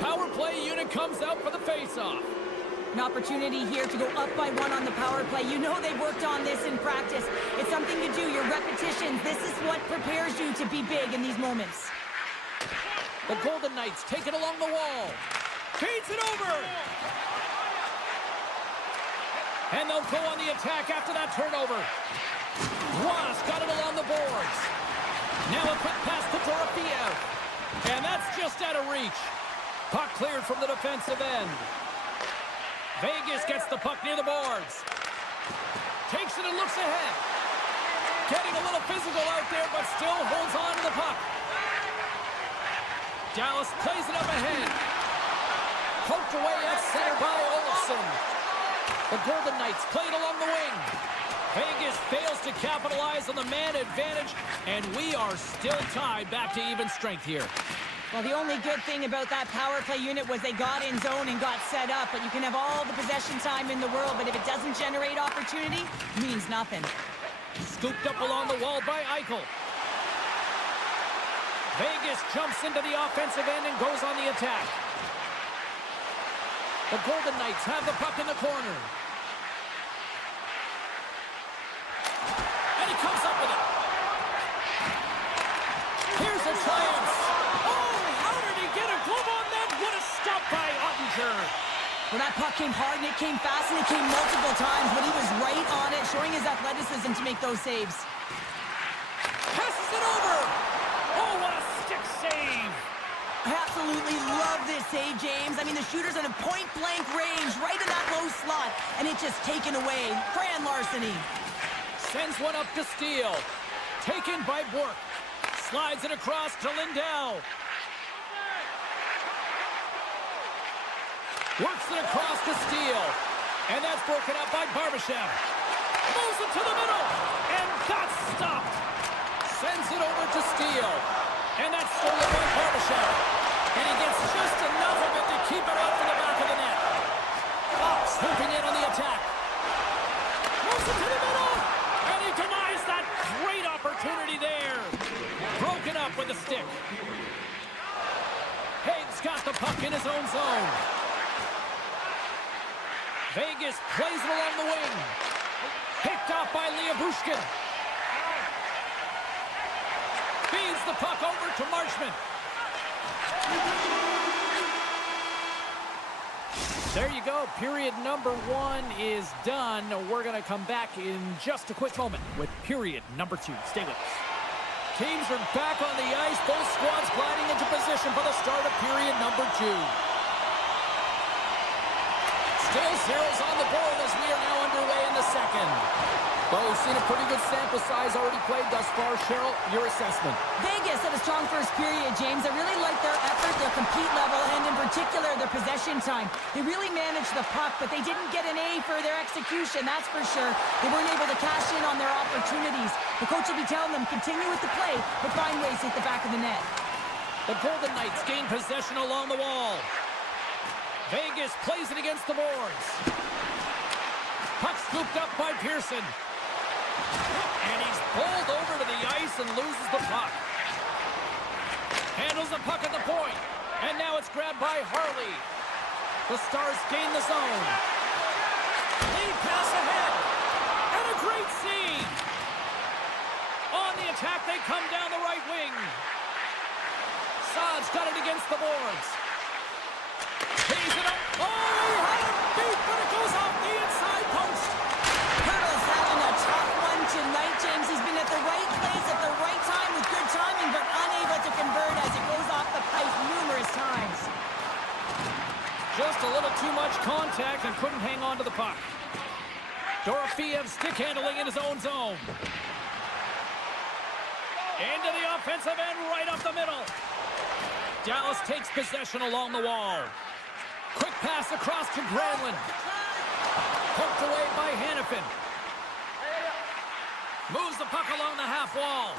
Power play unit comes out for the face-off. An opportunity here to go up by 1 on the power play. You know they've worked on this in practice. It's something to do, your repetitions. This is what prepares you to be big in these moments. The Golden Knights take it along the wall. Feeds it over. And they'll go on the attack after that turnover. Ross got it along the boards. Now a quick pass to Dorofeev. And that's just out of reach. Puck cleared from the defensive end. Vegas gets the puck near the boards. Takes it and looks ahead. Getting a little physical out there, but still holds on to the puck. Dallas plays it up ahead. Poked away at center by Olofsson. The Golden Knights play it along the wing. Vegas fails to capitalize on the man advantage, and we are still tied back to even strength here. Well, the only good thing about that power play unit was they got in zone and got set up, but you can have all the possession time in the world, but if it doesn't generate opportunity, it means nothing. Scooped up along the wall by Eichel. Vegas jumps into the offensive end and goes on the attack. The Golden Knights have the puck in the corner. And he comes up with it. Here's a chance. Oh, how did he get a glove on that? What a stop by Ottinger. Well, that puck came hard and it came fast and it came multiple times, but he was right on it, showing his athleticism to make those saves. Passes it over. Oh, what a stick save. I absolutely love this save, James. I mean, the shooter's in a point-blank range, right in that low slot, and it's just taken away. Grand larceny. Sends one up to Steele. Taken by Bork. Slides it across to Lindell. Works it across to Steele. And that's broken up by Barbashev. Moves it to the middle. And that's stopped. Sends it over to Steele. And that's stolen by Barbashev. And he gets just enough of it to keep it off in the back of the net. Fox swooping in on the attack. Moves it to the middle. And he denies that great opportunity there. Broken up with a stick. Haig's got the puck in his own zone. Vegas plays it along the wing. Picked off by Liabushkin. Feeds the puck over to Marchment. There you go. Period number 1 is done. We're going to come back in just a quick moment with period number 2. Stay with us. Teams are back on the ice. Both squads gliding into position for the start of period number 2. Still zeros on the board as we are now underway in the second. Well, we've seen a pretty good sample size already played thus far. Cheryl, your assessment. Vegas had a strong first period, James. I really like their effort, their compete level, and in particular, their possession time. They really managed the puck, but they didn't get an A for their execution, that's for sure. They weren't able to cash in on their opportunities. The coach will be telling them, continue with the play, but find ways to hit the back of the net. The Golden Knights gain possession along the wall. Vegas plays it against the boards. Puck scooped up by Pearson. And he's bowled over to the ice and loses the puck. Handles the puck at the point. And now it's grabbed by Harley. The Stars gain the zone. Lead pass ahead. And a great scene. On the attack, they come down the right wing. Saad's got it against the boards. He's it up. Oh, he had it beat, but it goes off the inside post. Hurdle's having a tough one tonight, James. He's been at the right place at the right time with good timing, but unable to convert as it goes off the pipe numerous times. Just a little too much contact and couldn't hang on to the puck. Dorofeev stick handling in his own zone. Into the offensive end, right up the middle. Dallas takes possession along the wall. Quick pass across to Granlund. Poked away by Hannafin. Moves the puck along the half wall.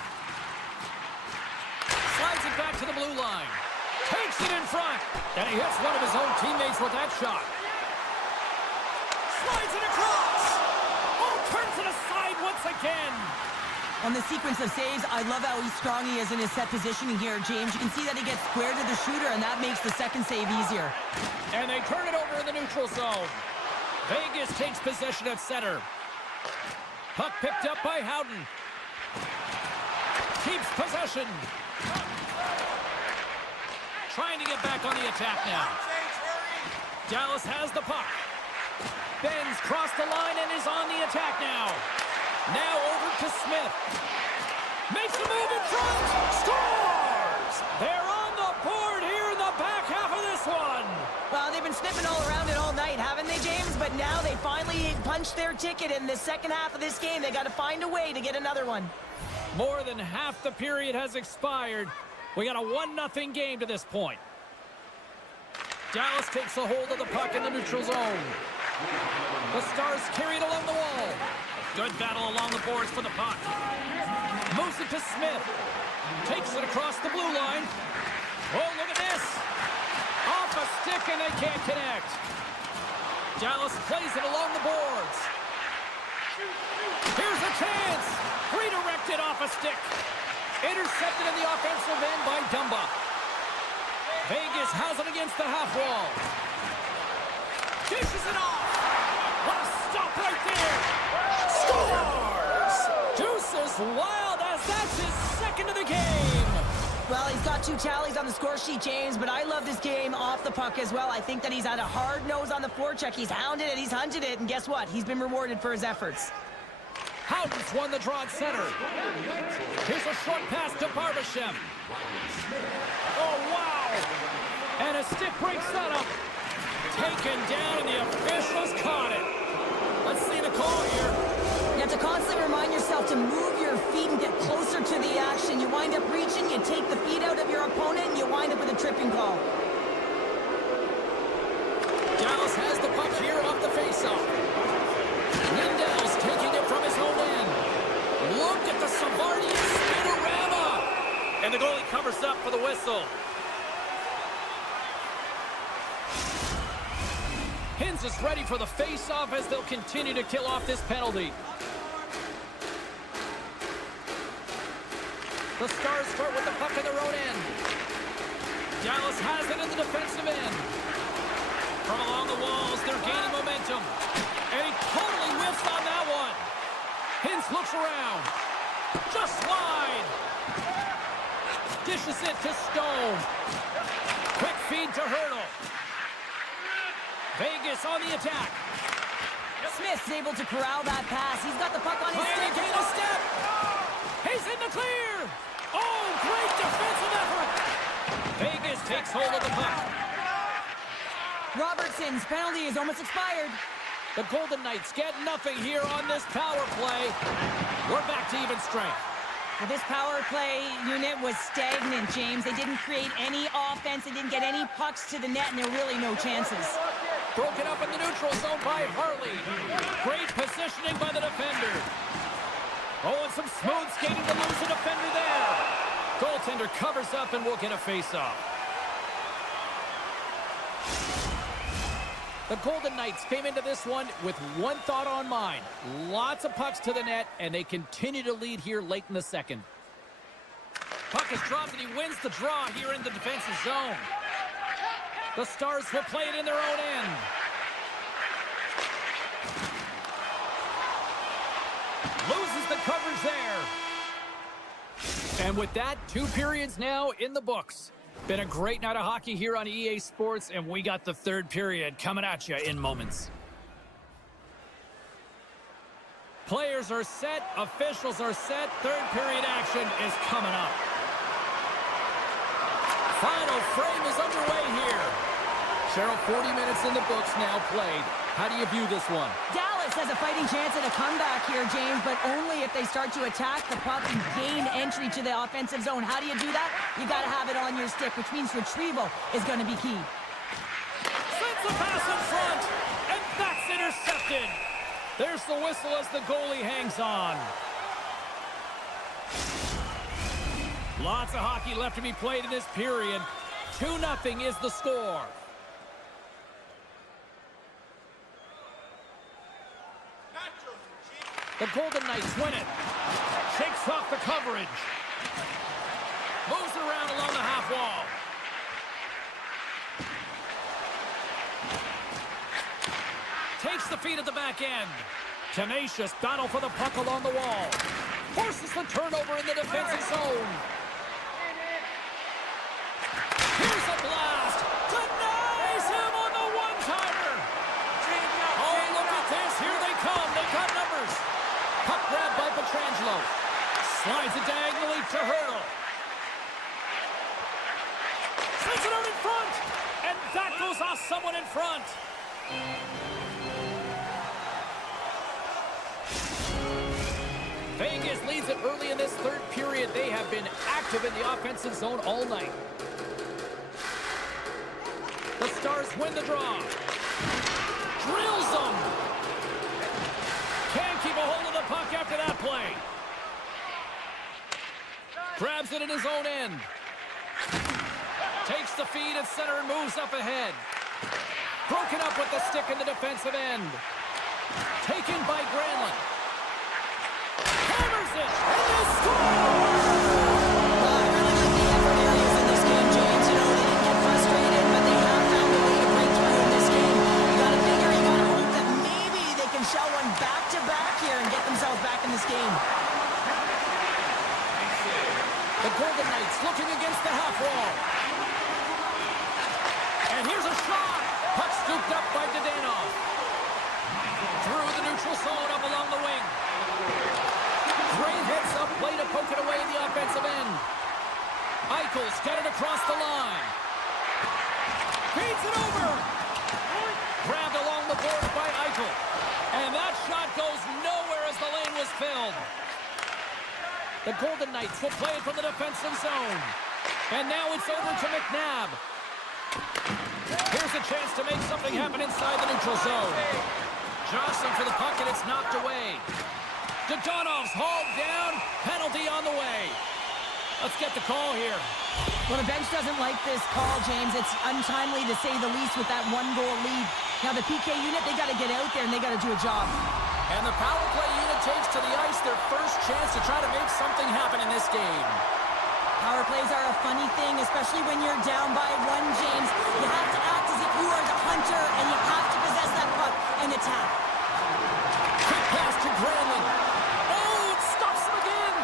Slides it back to the blue line. Takes it in front. And he hits one of his own teammates with that shot. Slides it across. Oh, turns it aside once again. On the sequence of saves, I love how strong he is in his set positioning here, James. You can see that he gets square to the shooter, and that makes the second save easier. And they turn it over in the neutral zone. Vegas takes possession at center. Puck picked up by Howden. Keeps possession. Trying to get back on the attack now. Dallas has the puck. Benz crossed the line and is on the attack now. Now over to Smith. Makes a move in front. Scores! They're on the board here in the back half of this one. Well, they've been sniffing all around it all night, haven't they, James? But now they finally punched their ticket in the second half of this game. They got to find a way to get another one. More than half the period has expired. We got a 1-0 game to this point. Dallas takes a hold of the puck in the neutral zone. The Stars carry it along the wall. Good battle along the boards for the puck. Moves it to Smith. Takes it across the blue line. Oh, look at this. Off a stick and they can't connect. Dallas plays it along the boards. Here's a chance. Redirected off a stick. Intercepted in the offensive end by Dumba. Vegas has it against the half wall. Dishes it off. What a stop right there. Scores! Deuce is wild as that's his second of the game. Well, he's got 2 tallies on the score sheet, James, but I love this game off the puck as well. I think that he's had a hard nose on the forecheck. He's hounded it, he's hunted it, and guess what? He's been rewarded for his efforts. Howden's won the draw at center. Here's a short pass to Barbashev. Oh, wow! And a stick breaks that up. Taken down, and the officials caught it. Let's see the call here. You have to constantly remind yourself to move your feet and get closer to the action. You wind up reaching, you take the feet out of your opponent, and you wind up with a tripping call. Dallas has the puck here off the faceoff. Lindell's taking it from his own end. Look at the Savardian spinorama. And the goalie covers up for the whistle. Hins is ready for the face-off as they'll continue to kill off this penalty. The Stars start with the puck in their own end. Dallas has it in the defensive end. From along the walls, they're gaining momentum. And he totally whiffs on that one. Hintz looks around. Just wide. Dishes it to Stone. Quick feed to Hurdle. Vegas on the attack. Smith's able to corral that pass. He's got the puck on his stick. Gain a step. He's in the clear. Oh, great defensive effort. Vegas takes hold of the puck. Robertson's penalty is almost expired. The Golden Knights get nothing here on this power play. We're back to even strength. Well, this power play unit was stagnant, James. They didn't create any offense. They didn't get any pucks to the net, and there were really no chances. Broken up in the neutral zone by Harley. Great positioning by the defender. Oh, and some smooth skating to lose the defender there. Goaltender covers up and will get a face-off. The Golden Knights came into this one with one thought on mind. Lots of pucks to the net, and they continue to lead here late in the second. Puck is dropped, and he wins the draw here in the defensive zone. The Stars will play it in their own end. Loses the coverage there. And with that, 2 periods now in the books. Been a great night of hockey here on EA Sports, and we got the 3rd period coming at you in moments. Players are set, officials are set, 3rd period action is coming up. Final frame is underway here. Cheryl, 40 minutes in the books now played. How do you view this one? Dallas has a fighting chance at a comeback here, James, but only if they start to attack the puck and gain entry to the offensive zone. How do you do that? You got to have it on your stick, which means retrieval is going to be key. Sends the pass in front, and that's intercepted. There's the whistle as the goalie hangs on. Lots of hockey left to be played in this period. 2-0 is the score. The Golden Knights win it. Shakes off the coverage. Moves it around along the half wall. Takes the feed at the back end. Tenacious battle for the puck along the wall. Forces the turnover in the defensive zone. Here's a blast. Denies him on the one-timer. Oh, look at this. Here they come. They've got numbers. Puck grabbed by Pietrangelo. Slides it diagonally to Hurdle. Sends it out in front. And that goes off someone in front. Vegas leads it early in this 3rd period. They have been active in the offensive zone all night. The Stars win the draw. Drills them. Can't keep a hold of the puck after that play. Grabs it in his own end. Takes the feed at center and moves up ahead. Broken up with the stick in the defensive end. Taken by Granlund. Hammers it, and they score! Well, I really like the effort areas in this game, James. You know, they didn't get frustrated, but they have found a way to break through in this game. You gotta figure, you gotta hope that maybe they can shell one back-to-back here and get themselves back in this game. The Golden Knights looking against the half wall. And here's a shot! Puck scooped up by Dadonov. Through the neutral zone up along the wing. Great hits up, play to poke it away in the offensive end. Eichel's got it across the line. Feeds it over. Grabbed along the boards by Eichel. And that shot goes nowhere as the lane was filled. The Golden Knights will play it from the defensive zone. And now it's over to McNabb. Here's a chance to make something happen inside the neutral zone. Jostling for the puck, and it's knocked away. Dadonov's hauled down. Penalty on the way. Let's get the call here. Well, the bench doesn't like this call, James. It's untimely to say the least with that 1-goal lead. Now, the PK unit, they got to get out there, and they got to do a job. And the power play unit takes to the ice their first chance to try to make something happen in this game. Power plays are a funny thing, especially when you're down by 1, James. You have to act as if you are the hunter, and you have to possess that puck and attack. Quick pass to Granlund. Oh, it stops him again.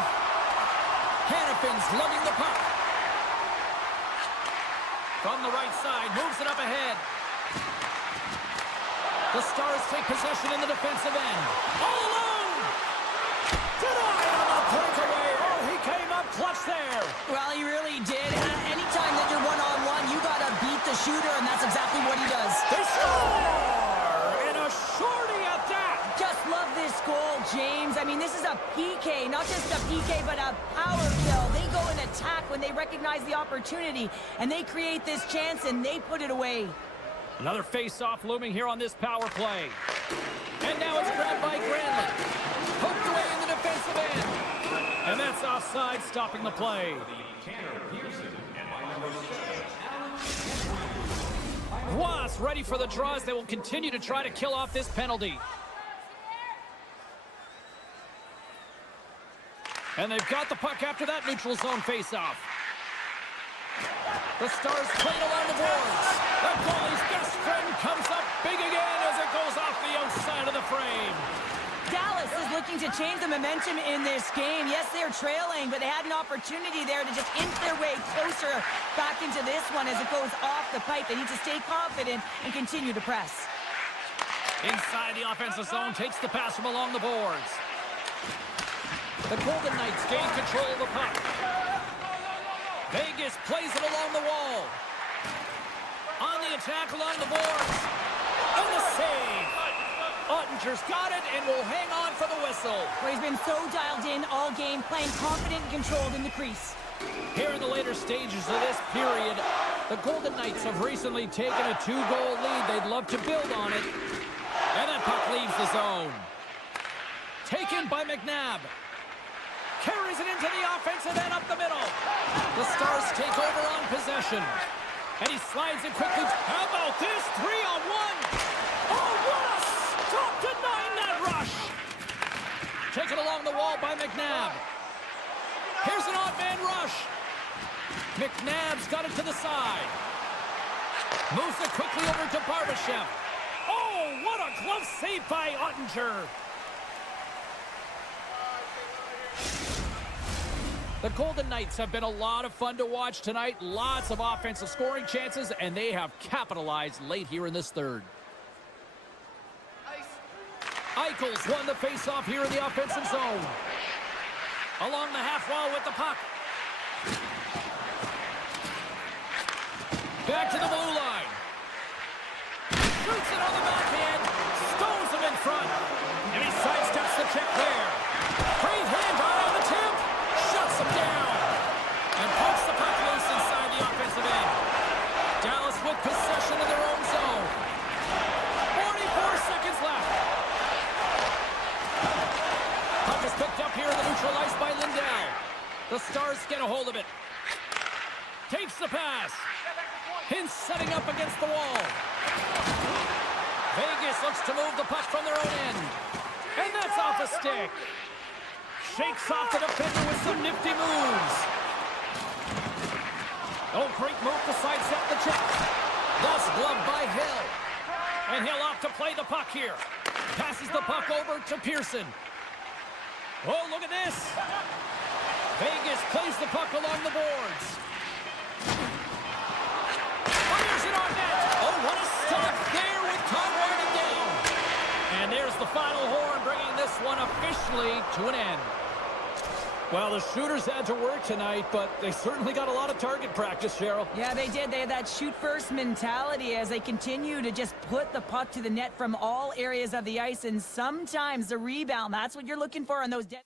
Hannafin's lugging the puck. From the right side, moves it up ahead. The Stars take possession in the defensive end. All alone! Denied on the breakaway. Oh, he came up clutch there. Well, he really did. Anytime that you're one-on-one, you got to beat the shooter, and that's exactly what he does. They score! And a shorty at that! Just love this goal, James. I mean, this is a PK, not just a PK, but a power kill. They go and attack when they recognize the opportunity, and they create this chance, and they put it away. Another face-off looming here on this power play. And now it's grabbed by Granlund. Poked away in the defensive end. And that's offside, stopping the play. Was ready for the draws. They will continue to try to kill off this penalty. And they've got the puck after that neutral zone faceoff. The Stars play it along the boards. The goalie's best friend comes up big again as it goes off the outside of the frame. Dallas is looking to change the momentum in this game. Yes, they're trailing, but they had an opportunity there to just inch their way closer back into this one as it goes off the pipe. They need to stay confident and continue to press. Inside the offensive zone, takes the pass from along the boards. The Golden Knights gain control of the puck. Vegas plays it along the wall. On the attack along the boards. And the save. Ottinger's got it and will hang on for the whistle. Well, he's been so dialed in all game, playing confident and controlled in the crease. Here in the later stages of this period, the Golden Knights have recently taken a 2-goal lead. They'd love to build on it. And that puck leaves the zone. Taken by McNabb. Carries it into the offensive end up the middle. The Stars take over on possession. And he slides it quickly. How about this? 3-on-1. Oh, what a stop denying that rush. Taken along the wall by McNabb. Here's an odd man rush. McNabb's got it to the side. Moves it quickly over to Barbashev. Oh, what a glove save by Ottinger. The Golden Knights have been a lot of fun to watch tonight. Lots of offensive scoring chances, and they have capitalized late here in this third. Eichel's won the faceoff here in the offensive zone. Along the half wall with the puck. Back to the blue line. Shoots it on the backhand. Stones him in front. And he sidesteps the check there. Great hand on the tip. Shuts him down. And pokes the puck loose inside the offensive end. Dallas with possession of their own zone. 44 seconds left. Puck is picked up here in the neutral ice by Lindell. The Stars get a hold of it. Takes the pass. Hintz setting up against the wall. Vegas looks to move the puck from their own end. And that's off a stick. Shakes off the defender with some nifty moves. Oh, great move to sidestep the check. Thus gloved by Hill. And he'll opt to play the puck here. Passes the puck over to Pearson. Oh, look at this. Vegas plays the puck along the boards. Fires it on net. Oh, what a stop there with time winding down. And there's the final horn, bringing this one officially to an end. Well, the shooters had to work tonight, but they certainly got a lot of target practice, Cheryl. Yeah, they did. They had that shoot-first mentality as they continue to just put the puck to the net from all areas of the ice, and sometimes the rebound, that's what you're looking for on those dead...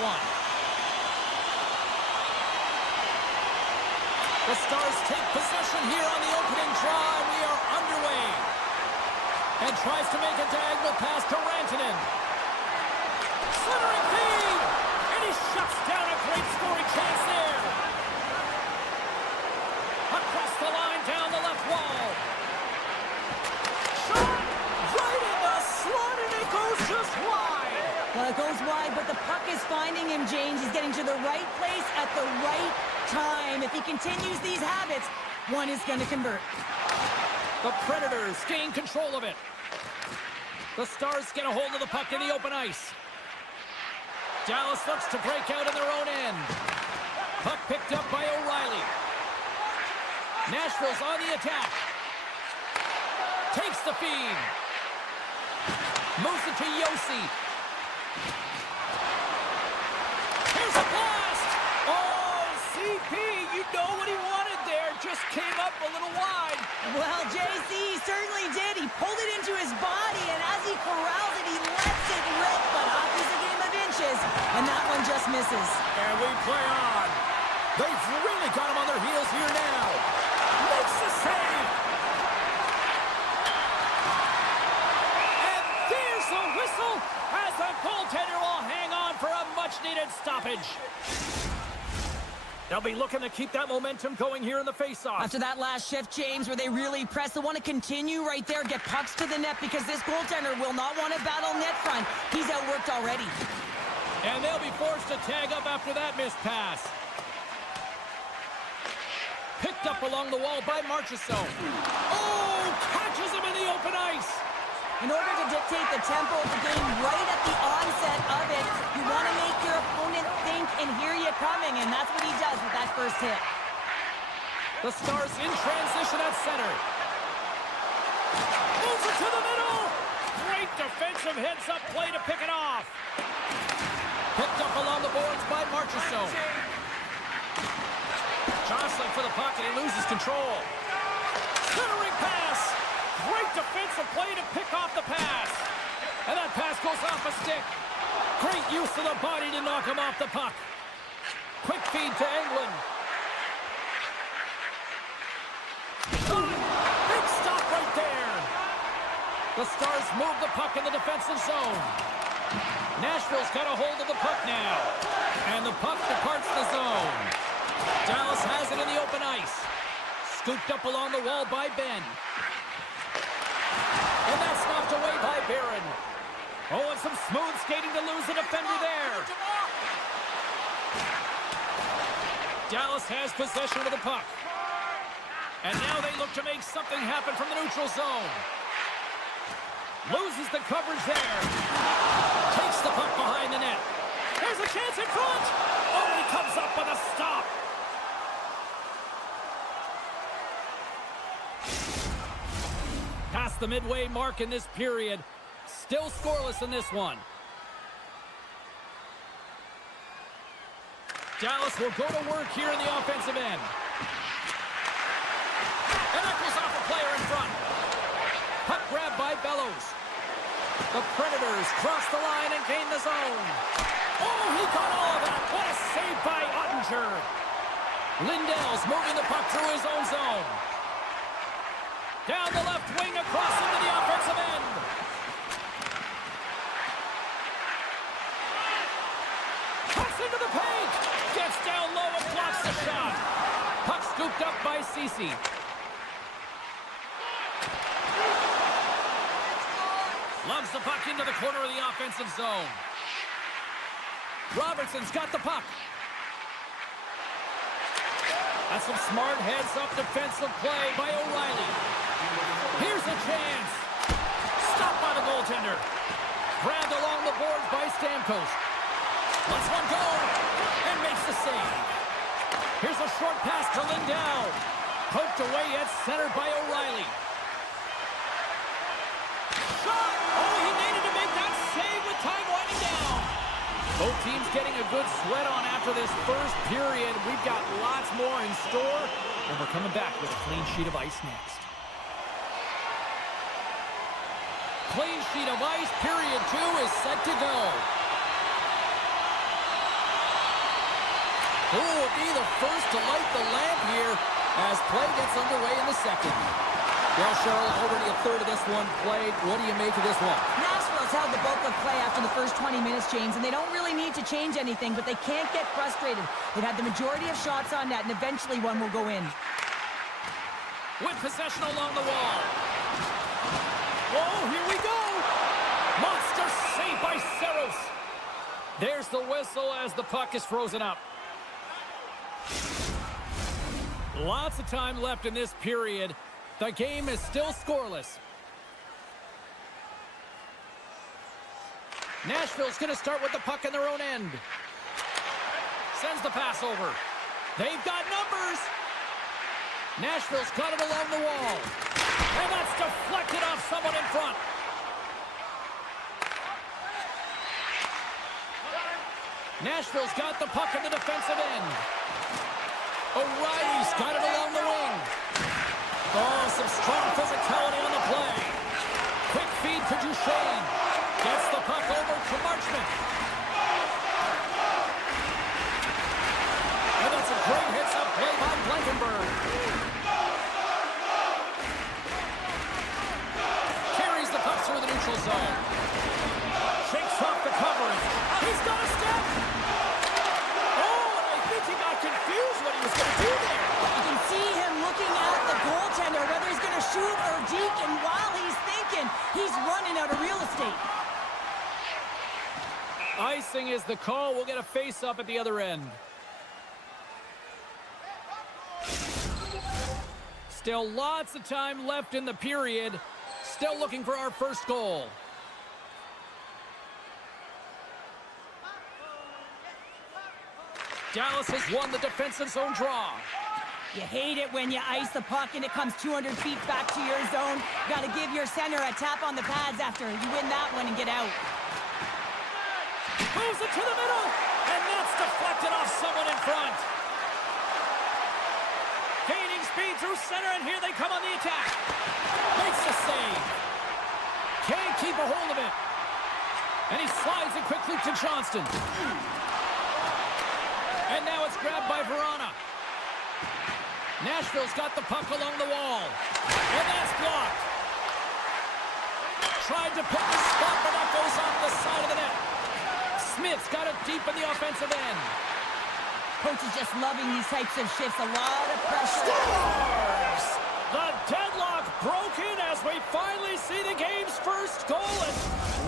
one. The Stars take possession here on the opening draw. We are underway. And tries to make a diagonal pass to Rantanen. Centering feed! And he shuts down a great scoring chance there. Across the line, down the left wall. Shot! Right in the slot, and it goes just wide. Well, it goes wide, but the puck is finding him, James. He's getting to the right place at the right time. If he continues these habits, one is going to convert. The Predators gain control of it. The Stars get a hold of the puck in the open ice. Dallas looks to break out in their own end. Puck picked up by O'Reilly. Nashville's on the attack. Takes the feed. Moves it to Yossi. Here's a blast! Oh, CP, you know what he wanted there. Just came up a little wide. Well, JC, he certainly did. He pulled it into his body, and as he corrals it, he lets it rip, but hockey's a game of inches, and that one just misses. And we play on. They've really got him on their heels here now. Makes the save. And there's the whistle as the goaltender will hang on for a much-needed stoppage. They'll be looking to keep that momentum going here in the faceoff. After that last shift, James, where they really press, they want to continue right there, get pucks to the net, because this goaltender will not want to battle net front. He's outworked already. And they'll be forced to tag up after that missed pass. Picked up along the wall by Marchessault. Oh, catches him in the open ice. In order to dictate the tempo of the game right at the onset of it, you want to make your opponent think and hear you coming, and that's what he does with that first hit. The Stars in transition at center. Moves it to the middle. Great defensive heads-up play to pick it off. Picked up along the boards by Marchessault. Jostling for the puck, and he loses control. Centering pass. Great defensive play to pick off the pass. And that pass goes off a stick. Great use of the body to knock him off the puck. Quick feed to Englund. Big stop right there. The Stars move the puck in the defensive zone. Nashville's got a hold of the puck now. And the puck departs the zone. Dallas has it in the open ice. Scooped up along the wall by Ben. And that's knocked away by Barron. Oh, and some smooth skating to lose the defender there. Dallas has possession of the puck. And now they look to make something happen from the neutral zone. Loses the coverage there. Takes the puck behind the net. There's a chance in front. Oh, he comes up with a stop. Past the midway mark in this period. Still scoreless in this one. Dallas will go to work here in the offensive end. And that goes off a player in front. Puck grab by Bellows. The Predators cross the line and gain the zone. Oh, he got all of that. What a save by Ottinger. Lindell's moving the puck through his own zone. Down the left wing across into the offensive end. Cuts into the paint. Gets down low and blocks the shot. Puck scooped up by Ceci. Loves the puck into the corner of the offensive zone. Robertson's got the puck. That's some smart heads-up defensive play by O'Reilly. Here's a chance. Stopped by the goaltender. Grabbed along the boards by Stamkos. Lets one go and makes the save. Here's a short pass to Lindell. Poked away at center by O'Reilly. Shot! Oh, he needed to make that save with time winding down. Both teams getting a good sweat on after this first period. We've got lots more in store, and we're coming back with a clean sheet of ice next. Clean sheet of ice, period 2 is set to go. Who will be the first to light the lamp here as play gets underway in the second? Well, Cheryl, already a third of this one played. What do you make of this one? Nashville's held the bulk of play after the first 20 minutes, James, and they don't really need to change anything, but they can't get frustrated. They've had the majority of shots on net, and eventually one will go in. With possession along the wall. Whoa, here we go! Monster save by Saros. There's the whistle as the puck is frozen up. Lots of time left in this period. The game is still scoreless. Nashville's going to start with the puck in their own end. Sends the pass over. They've got numbers. Nashville's got it along the wall. And that's deflected off someone in front. Nashville's got the puck in the defensive end. O'Reilly's got it along the wing. Oh, some strong physicality on the play. Quick feed to Duchesne. Gets the puck over to Marchment. And that's a great hits-up play by Blankenberg. Carries the puck through the neutral zone. Shakes off the coverage. He's got a step. Oh, and I think he got confused what he was going to do there. You can see him looking at the goaltender, whether he's going to shoot or deke, and while he's thinking, he's running out of real estate. Icing is the call. We'll get a face-up at the other end. Still lots of time left in the period. Still looking for our first goal. Dallas has won the defensive zone draw. You hate it when you ice the puck and it comes 200 feet back to your zone. Got to give your center a tap on the pads after you win that one and get out. Moves it to the middle, and that's deflected off someone in front. Gaining speed through center, and here they come on the attack. Makes the save. Can't keep a hold of it. And he slides it quickly to Johnston. And now it's grabbed by Verona. Nashville's got the puck along the wall. And that's blocked. Tried to pick the spot, but that goes off the side of the net. Smith's got it deep in the offensive end. Coach is just loving these types of shifts. A lot of pressure. Scores! The deadlock broken as we finally see the game's first goal. And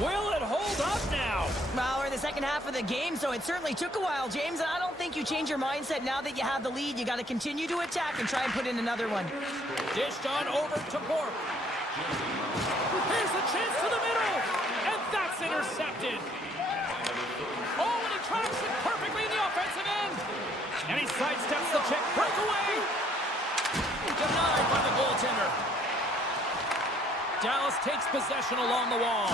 will it hold up now? Well, we're in the second half of the game, so it certainly took a while, James. And I don't think you change your mindset now that you have the lead. You got to continue to attack and try and put in another one. Dished on over to Bork. Here's a chance to the middle. And that's intercepted. Oh, and he tracks it perfectly in the offensive end. And he sidesteps the check. Breakaway. Denied by the goaltender. Dallas takes possession along the wall.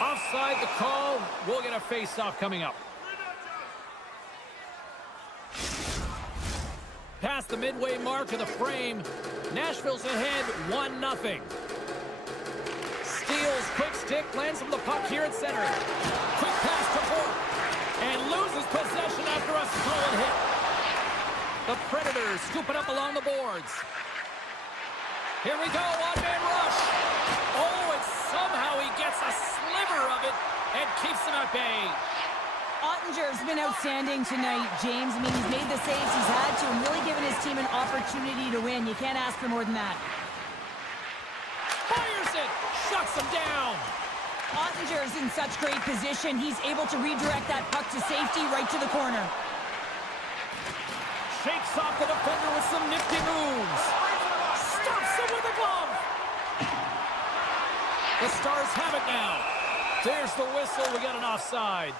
Offside the call. We'll get a face-off coming up. Past the midway mark of the frame. Nashville's ahead 1-0. Steals, quick stick, lands from the puck here at center. Quick pass to Bork. And loses possession after a solid hit. The Predators scoop it up along the boards. Here we go, one-man rush. Oh, and somehow he gets a sliver of it and keeps them at bay. Ottinger's been outstanding tonight, James. I mean, he's made the saves he's had to and really given his team an opportunity to win. You can't ask for more than that. Fires it, shuts him down. Ottinger's in such great position. He's able to redirect that puck to safety right to the corner. Shakes off the defender with some nifty moves. Stops him with a glove. The Stars have it now. There's the whistle. We got an offside.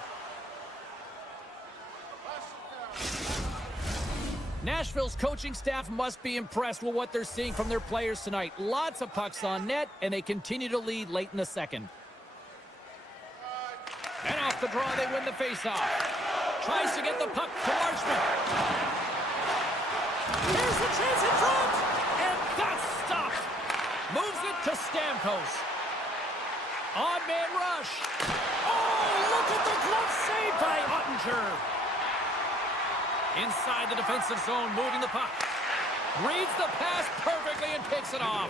Nashville's coaching staff must be impressed with what they're seeing from their players tonight. Lots of pucks on net, and they continue to lead late in the second. And off the draw, they win the faceoff. Tries to get the puck to Marchment. Here's the chance in front, and that's stopped. Moves it to Stamkos. Odd man rush. Oh, look at the glove save by Ottinger. Inside the defensive zone, moving the puck. Reads the pass perfectly and picks it off.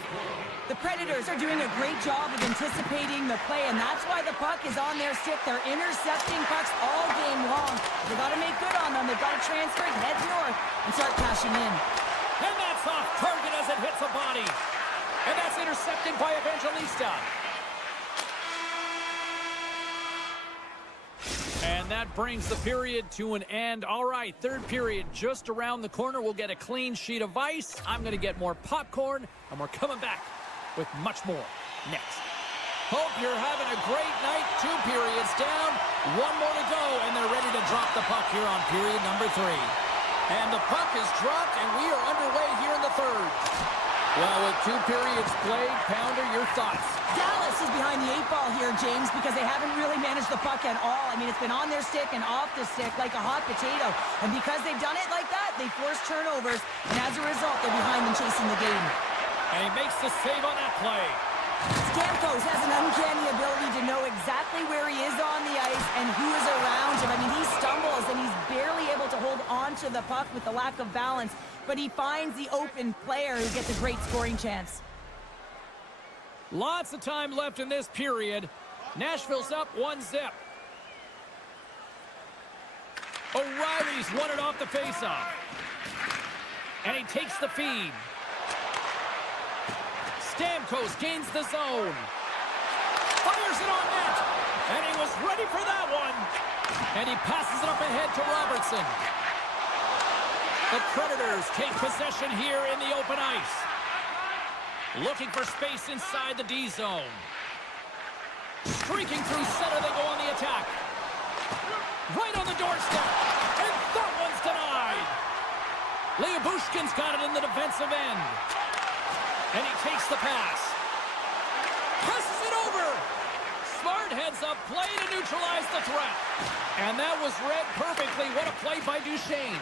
The Predators are doing a great job of anticipating the play, and that's why the puck is on their stick. They're intercepting pucks all game long. They've got to make good on them. They've got to transfer it, head north, and start cashing in. And that's off target as it hits a body. And that's intercepted by Evangelista. And that brings the period to an end. All right, third period just around the corner. We'll get a clean sheet of ice. I'm going to get more popcorn, and we're coming back with much more next. Hope you're having a great night. 2 periods down, 1 more to go, and they're ready to drop the puck here on period number 3. And the puck is dropped, and we are underway here in the third. Well, with 2 periods played, Pounder, your thoughts? Dallas is behind the 8 ball here, James, because they haven't really managed the puck at all. I mean, it's been on their stick and off the stick like a hot potato. And because they've done it like that, they force turnovers, and as a result, they're behind and chasing the game. And he makes the save on that play. Stamkos has an uncanny ability to know exactly where he is on the ice and who is around him. I mean, he stumbles and he's barely able to hold on to the puck with the lack of balance, but he finds the open player who gets a great scoring chance. Lots of time left in this period. Nashville's up 1-0. O'Reilly's won it off the faceoff. And he takes the feed. Stamkos gains the zone. Fires it on net. And he was ready for that one. And he passes it up ahead to Robertson. The Predators take possession here in the open ice. Looking for space inside the D zone. Streaking through center, they go on the attack. Right on the doorstep. And that one's denied. Lyubushkin's got it in the defensive end. And he takes the pass. Passes it over. Smart heads up play to neutralize the threat. And that was read perfectly. What a play by Duchesne.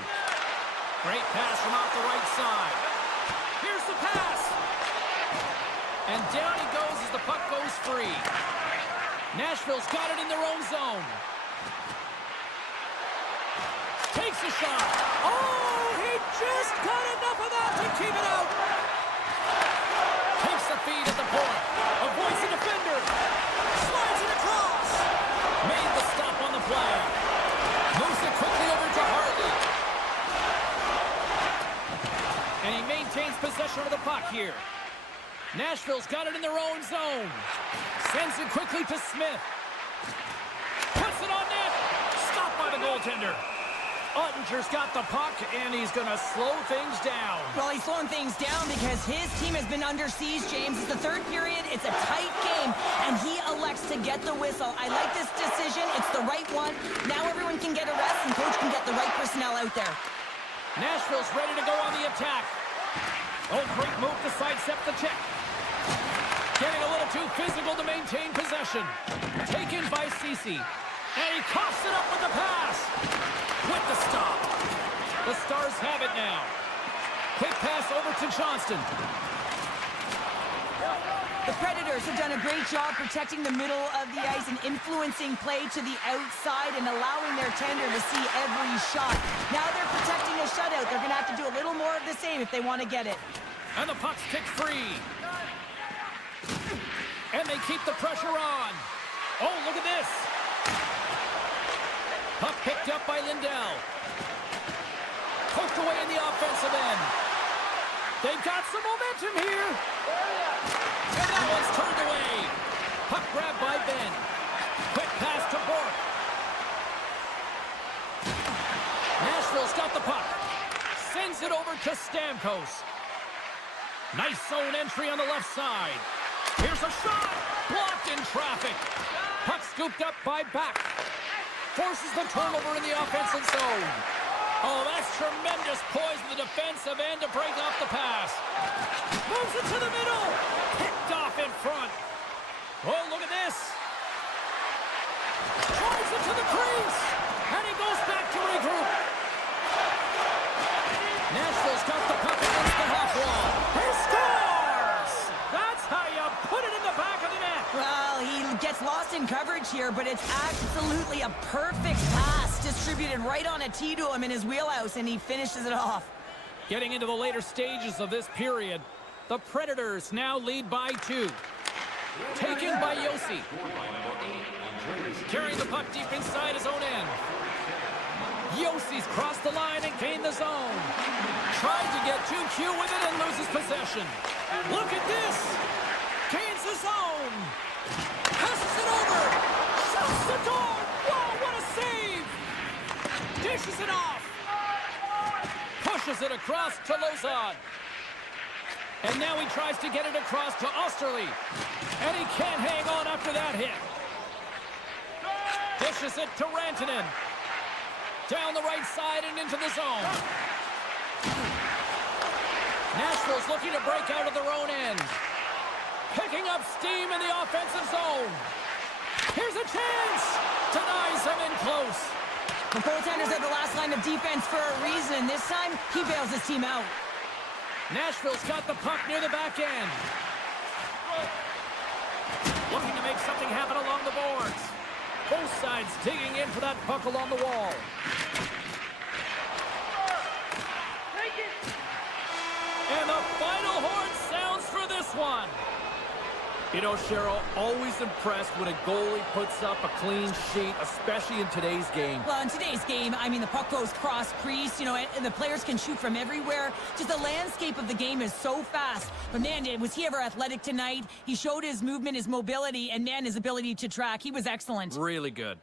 Great pass from off the right side. Here's the pass. And down he goes as the puck goes free. Nashville's got it in their own zone. Takes a shot. Oh, he just got enough of that to keep it out. Takes the feed at the point. Avoids the defender. Slides it across. Made the stop on the play. Moves it quickly over to Hartley. And he maintains possession of the puck here. Nashville's got it in their own zone. Sends it quickly to Smith. Puts it on net. Stopped by the goaltender. Ottinger's got the puck, and he's going to slow things down. Well, he's slowing things down because his team has been under siege, James. It's the third period. It's a tight game, and he elects to get the whistle. I like this decision. It's the right one. Now everyone can get a rest, and coach can get the right personnel out there. Nashville's ready to go on the attack. Oh, great move to sidestep the check. Getting a little too physical to maintain possession. Taken by Ceci. And he coughs it up with the pass. With the stop. The Stars have it now. Quick pass over to Johnston. The Predators have done a great job protecting the middle of the ice and influencing play to the outside and allowing their tender to see every shot. Now they're protecting a shutout. They're going to have to do a little more of the same if they want to get it. And the puck's kicked free. And they keep the pressure on. Oh, look at this. Puck picked up by Lindell. Poked away in the offensive end. They've got some momentum here. And that one's turned away. Puck grabbed by Ben. Quick pass to Bork. Nashville's got the puck. Sends it over to Stamkos. Nice zone entry on the left side. Here's a shot. Blocked in traffic. Puck scooped up by Back. Forces the turnover in the offensive zone. Oh, that's tremendous poise in the defensive end to break off the pass. Moves it to the middle. Picked off in front. Oh, look at this. Drives it to the crease. And he goes back to regroup. Nashville's got the puck against the half wall. He scores! That's how you put it in the back of the net. Well, he gets lost lost in coverage here, but it's absolutely a perfect pass distributed right on a tee to him in his wheelhouse, and he finishes it off. Getting into the later stages of this period, the Predators now lead by 2. Taken by Yossi. Carrying the puck deep inside his own end. Yossi's crossed the line and gained the zone. Tried to get too cute with it and loses possession. Look at this. Gains the zone. Passes it over. Shoots the door. Whoa, what a save. Dishes it off. Pushes it across to Lozon. And now he tries to get it across to Osterley. And he can't hang on after that hit. Dishes it to Rantanen. Down the right side and into the zone. Nashville's looking to break out of their own end. Picking up steam in the offensive zone. Here's a chance. Denies him in close. The goaltenders are the last line of defense for a reason. This time, he bails his team out. Nashville's got the puck near the back end. Looking to make something happen along the boards. Both sides digging in for that puck along the wall. And the final horn sounds for this one. You know, Cheryl, always impressed when a goalie puts up a clean sheet, especially in today's game. Well, in today's game, I mean, the puck goes cross-crease, you know, and the players can shoot from everywhere. Just the landscape of the game is so fast. But, man, was he ever athletic tonight? He showed his movement, his mobility, and, man, his ability to track. He was excellent. Really good.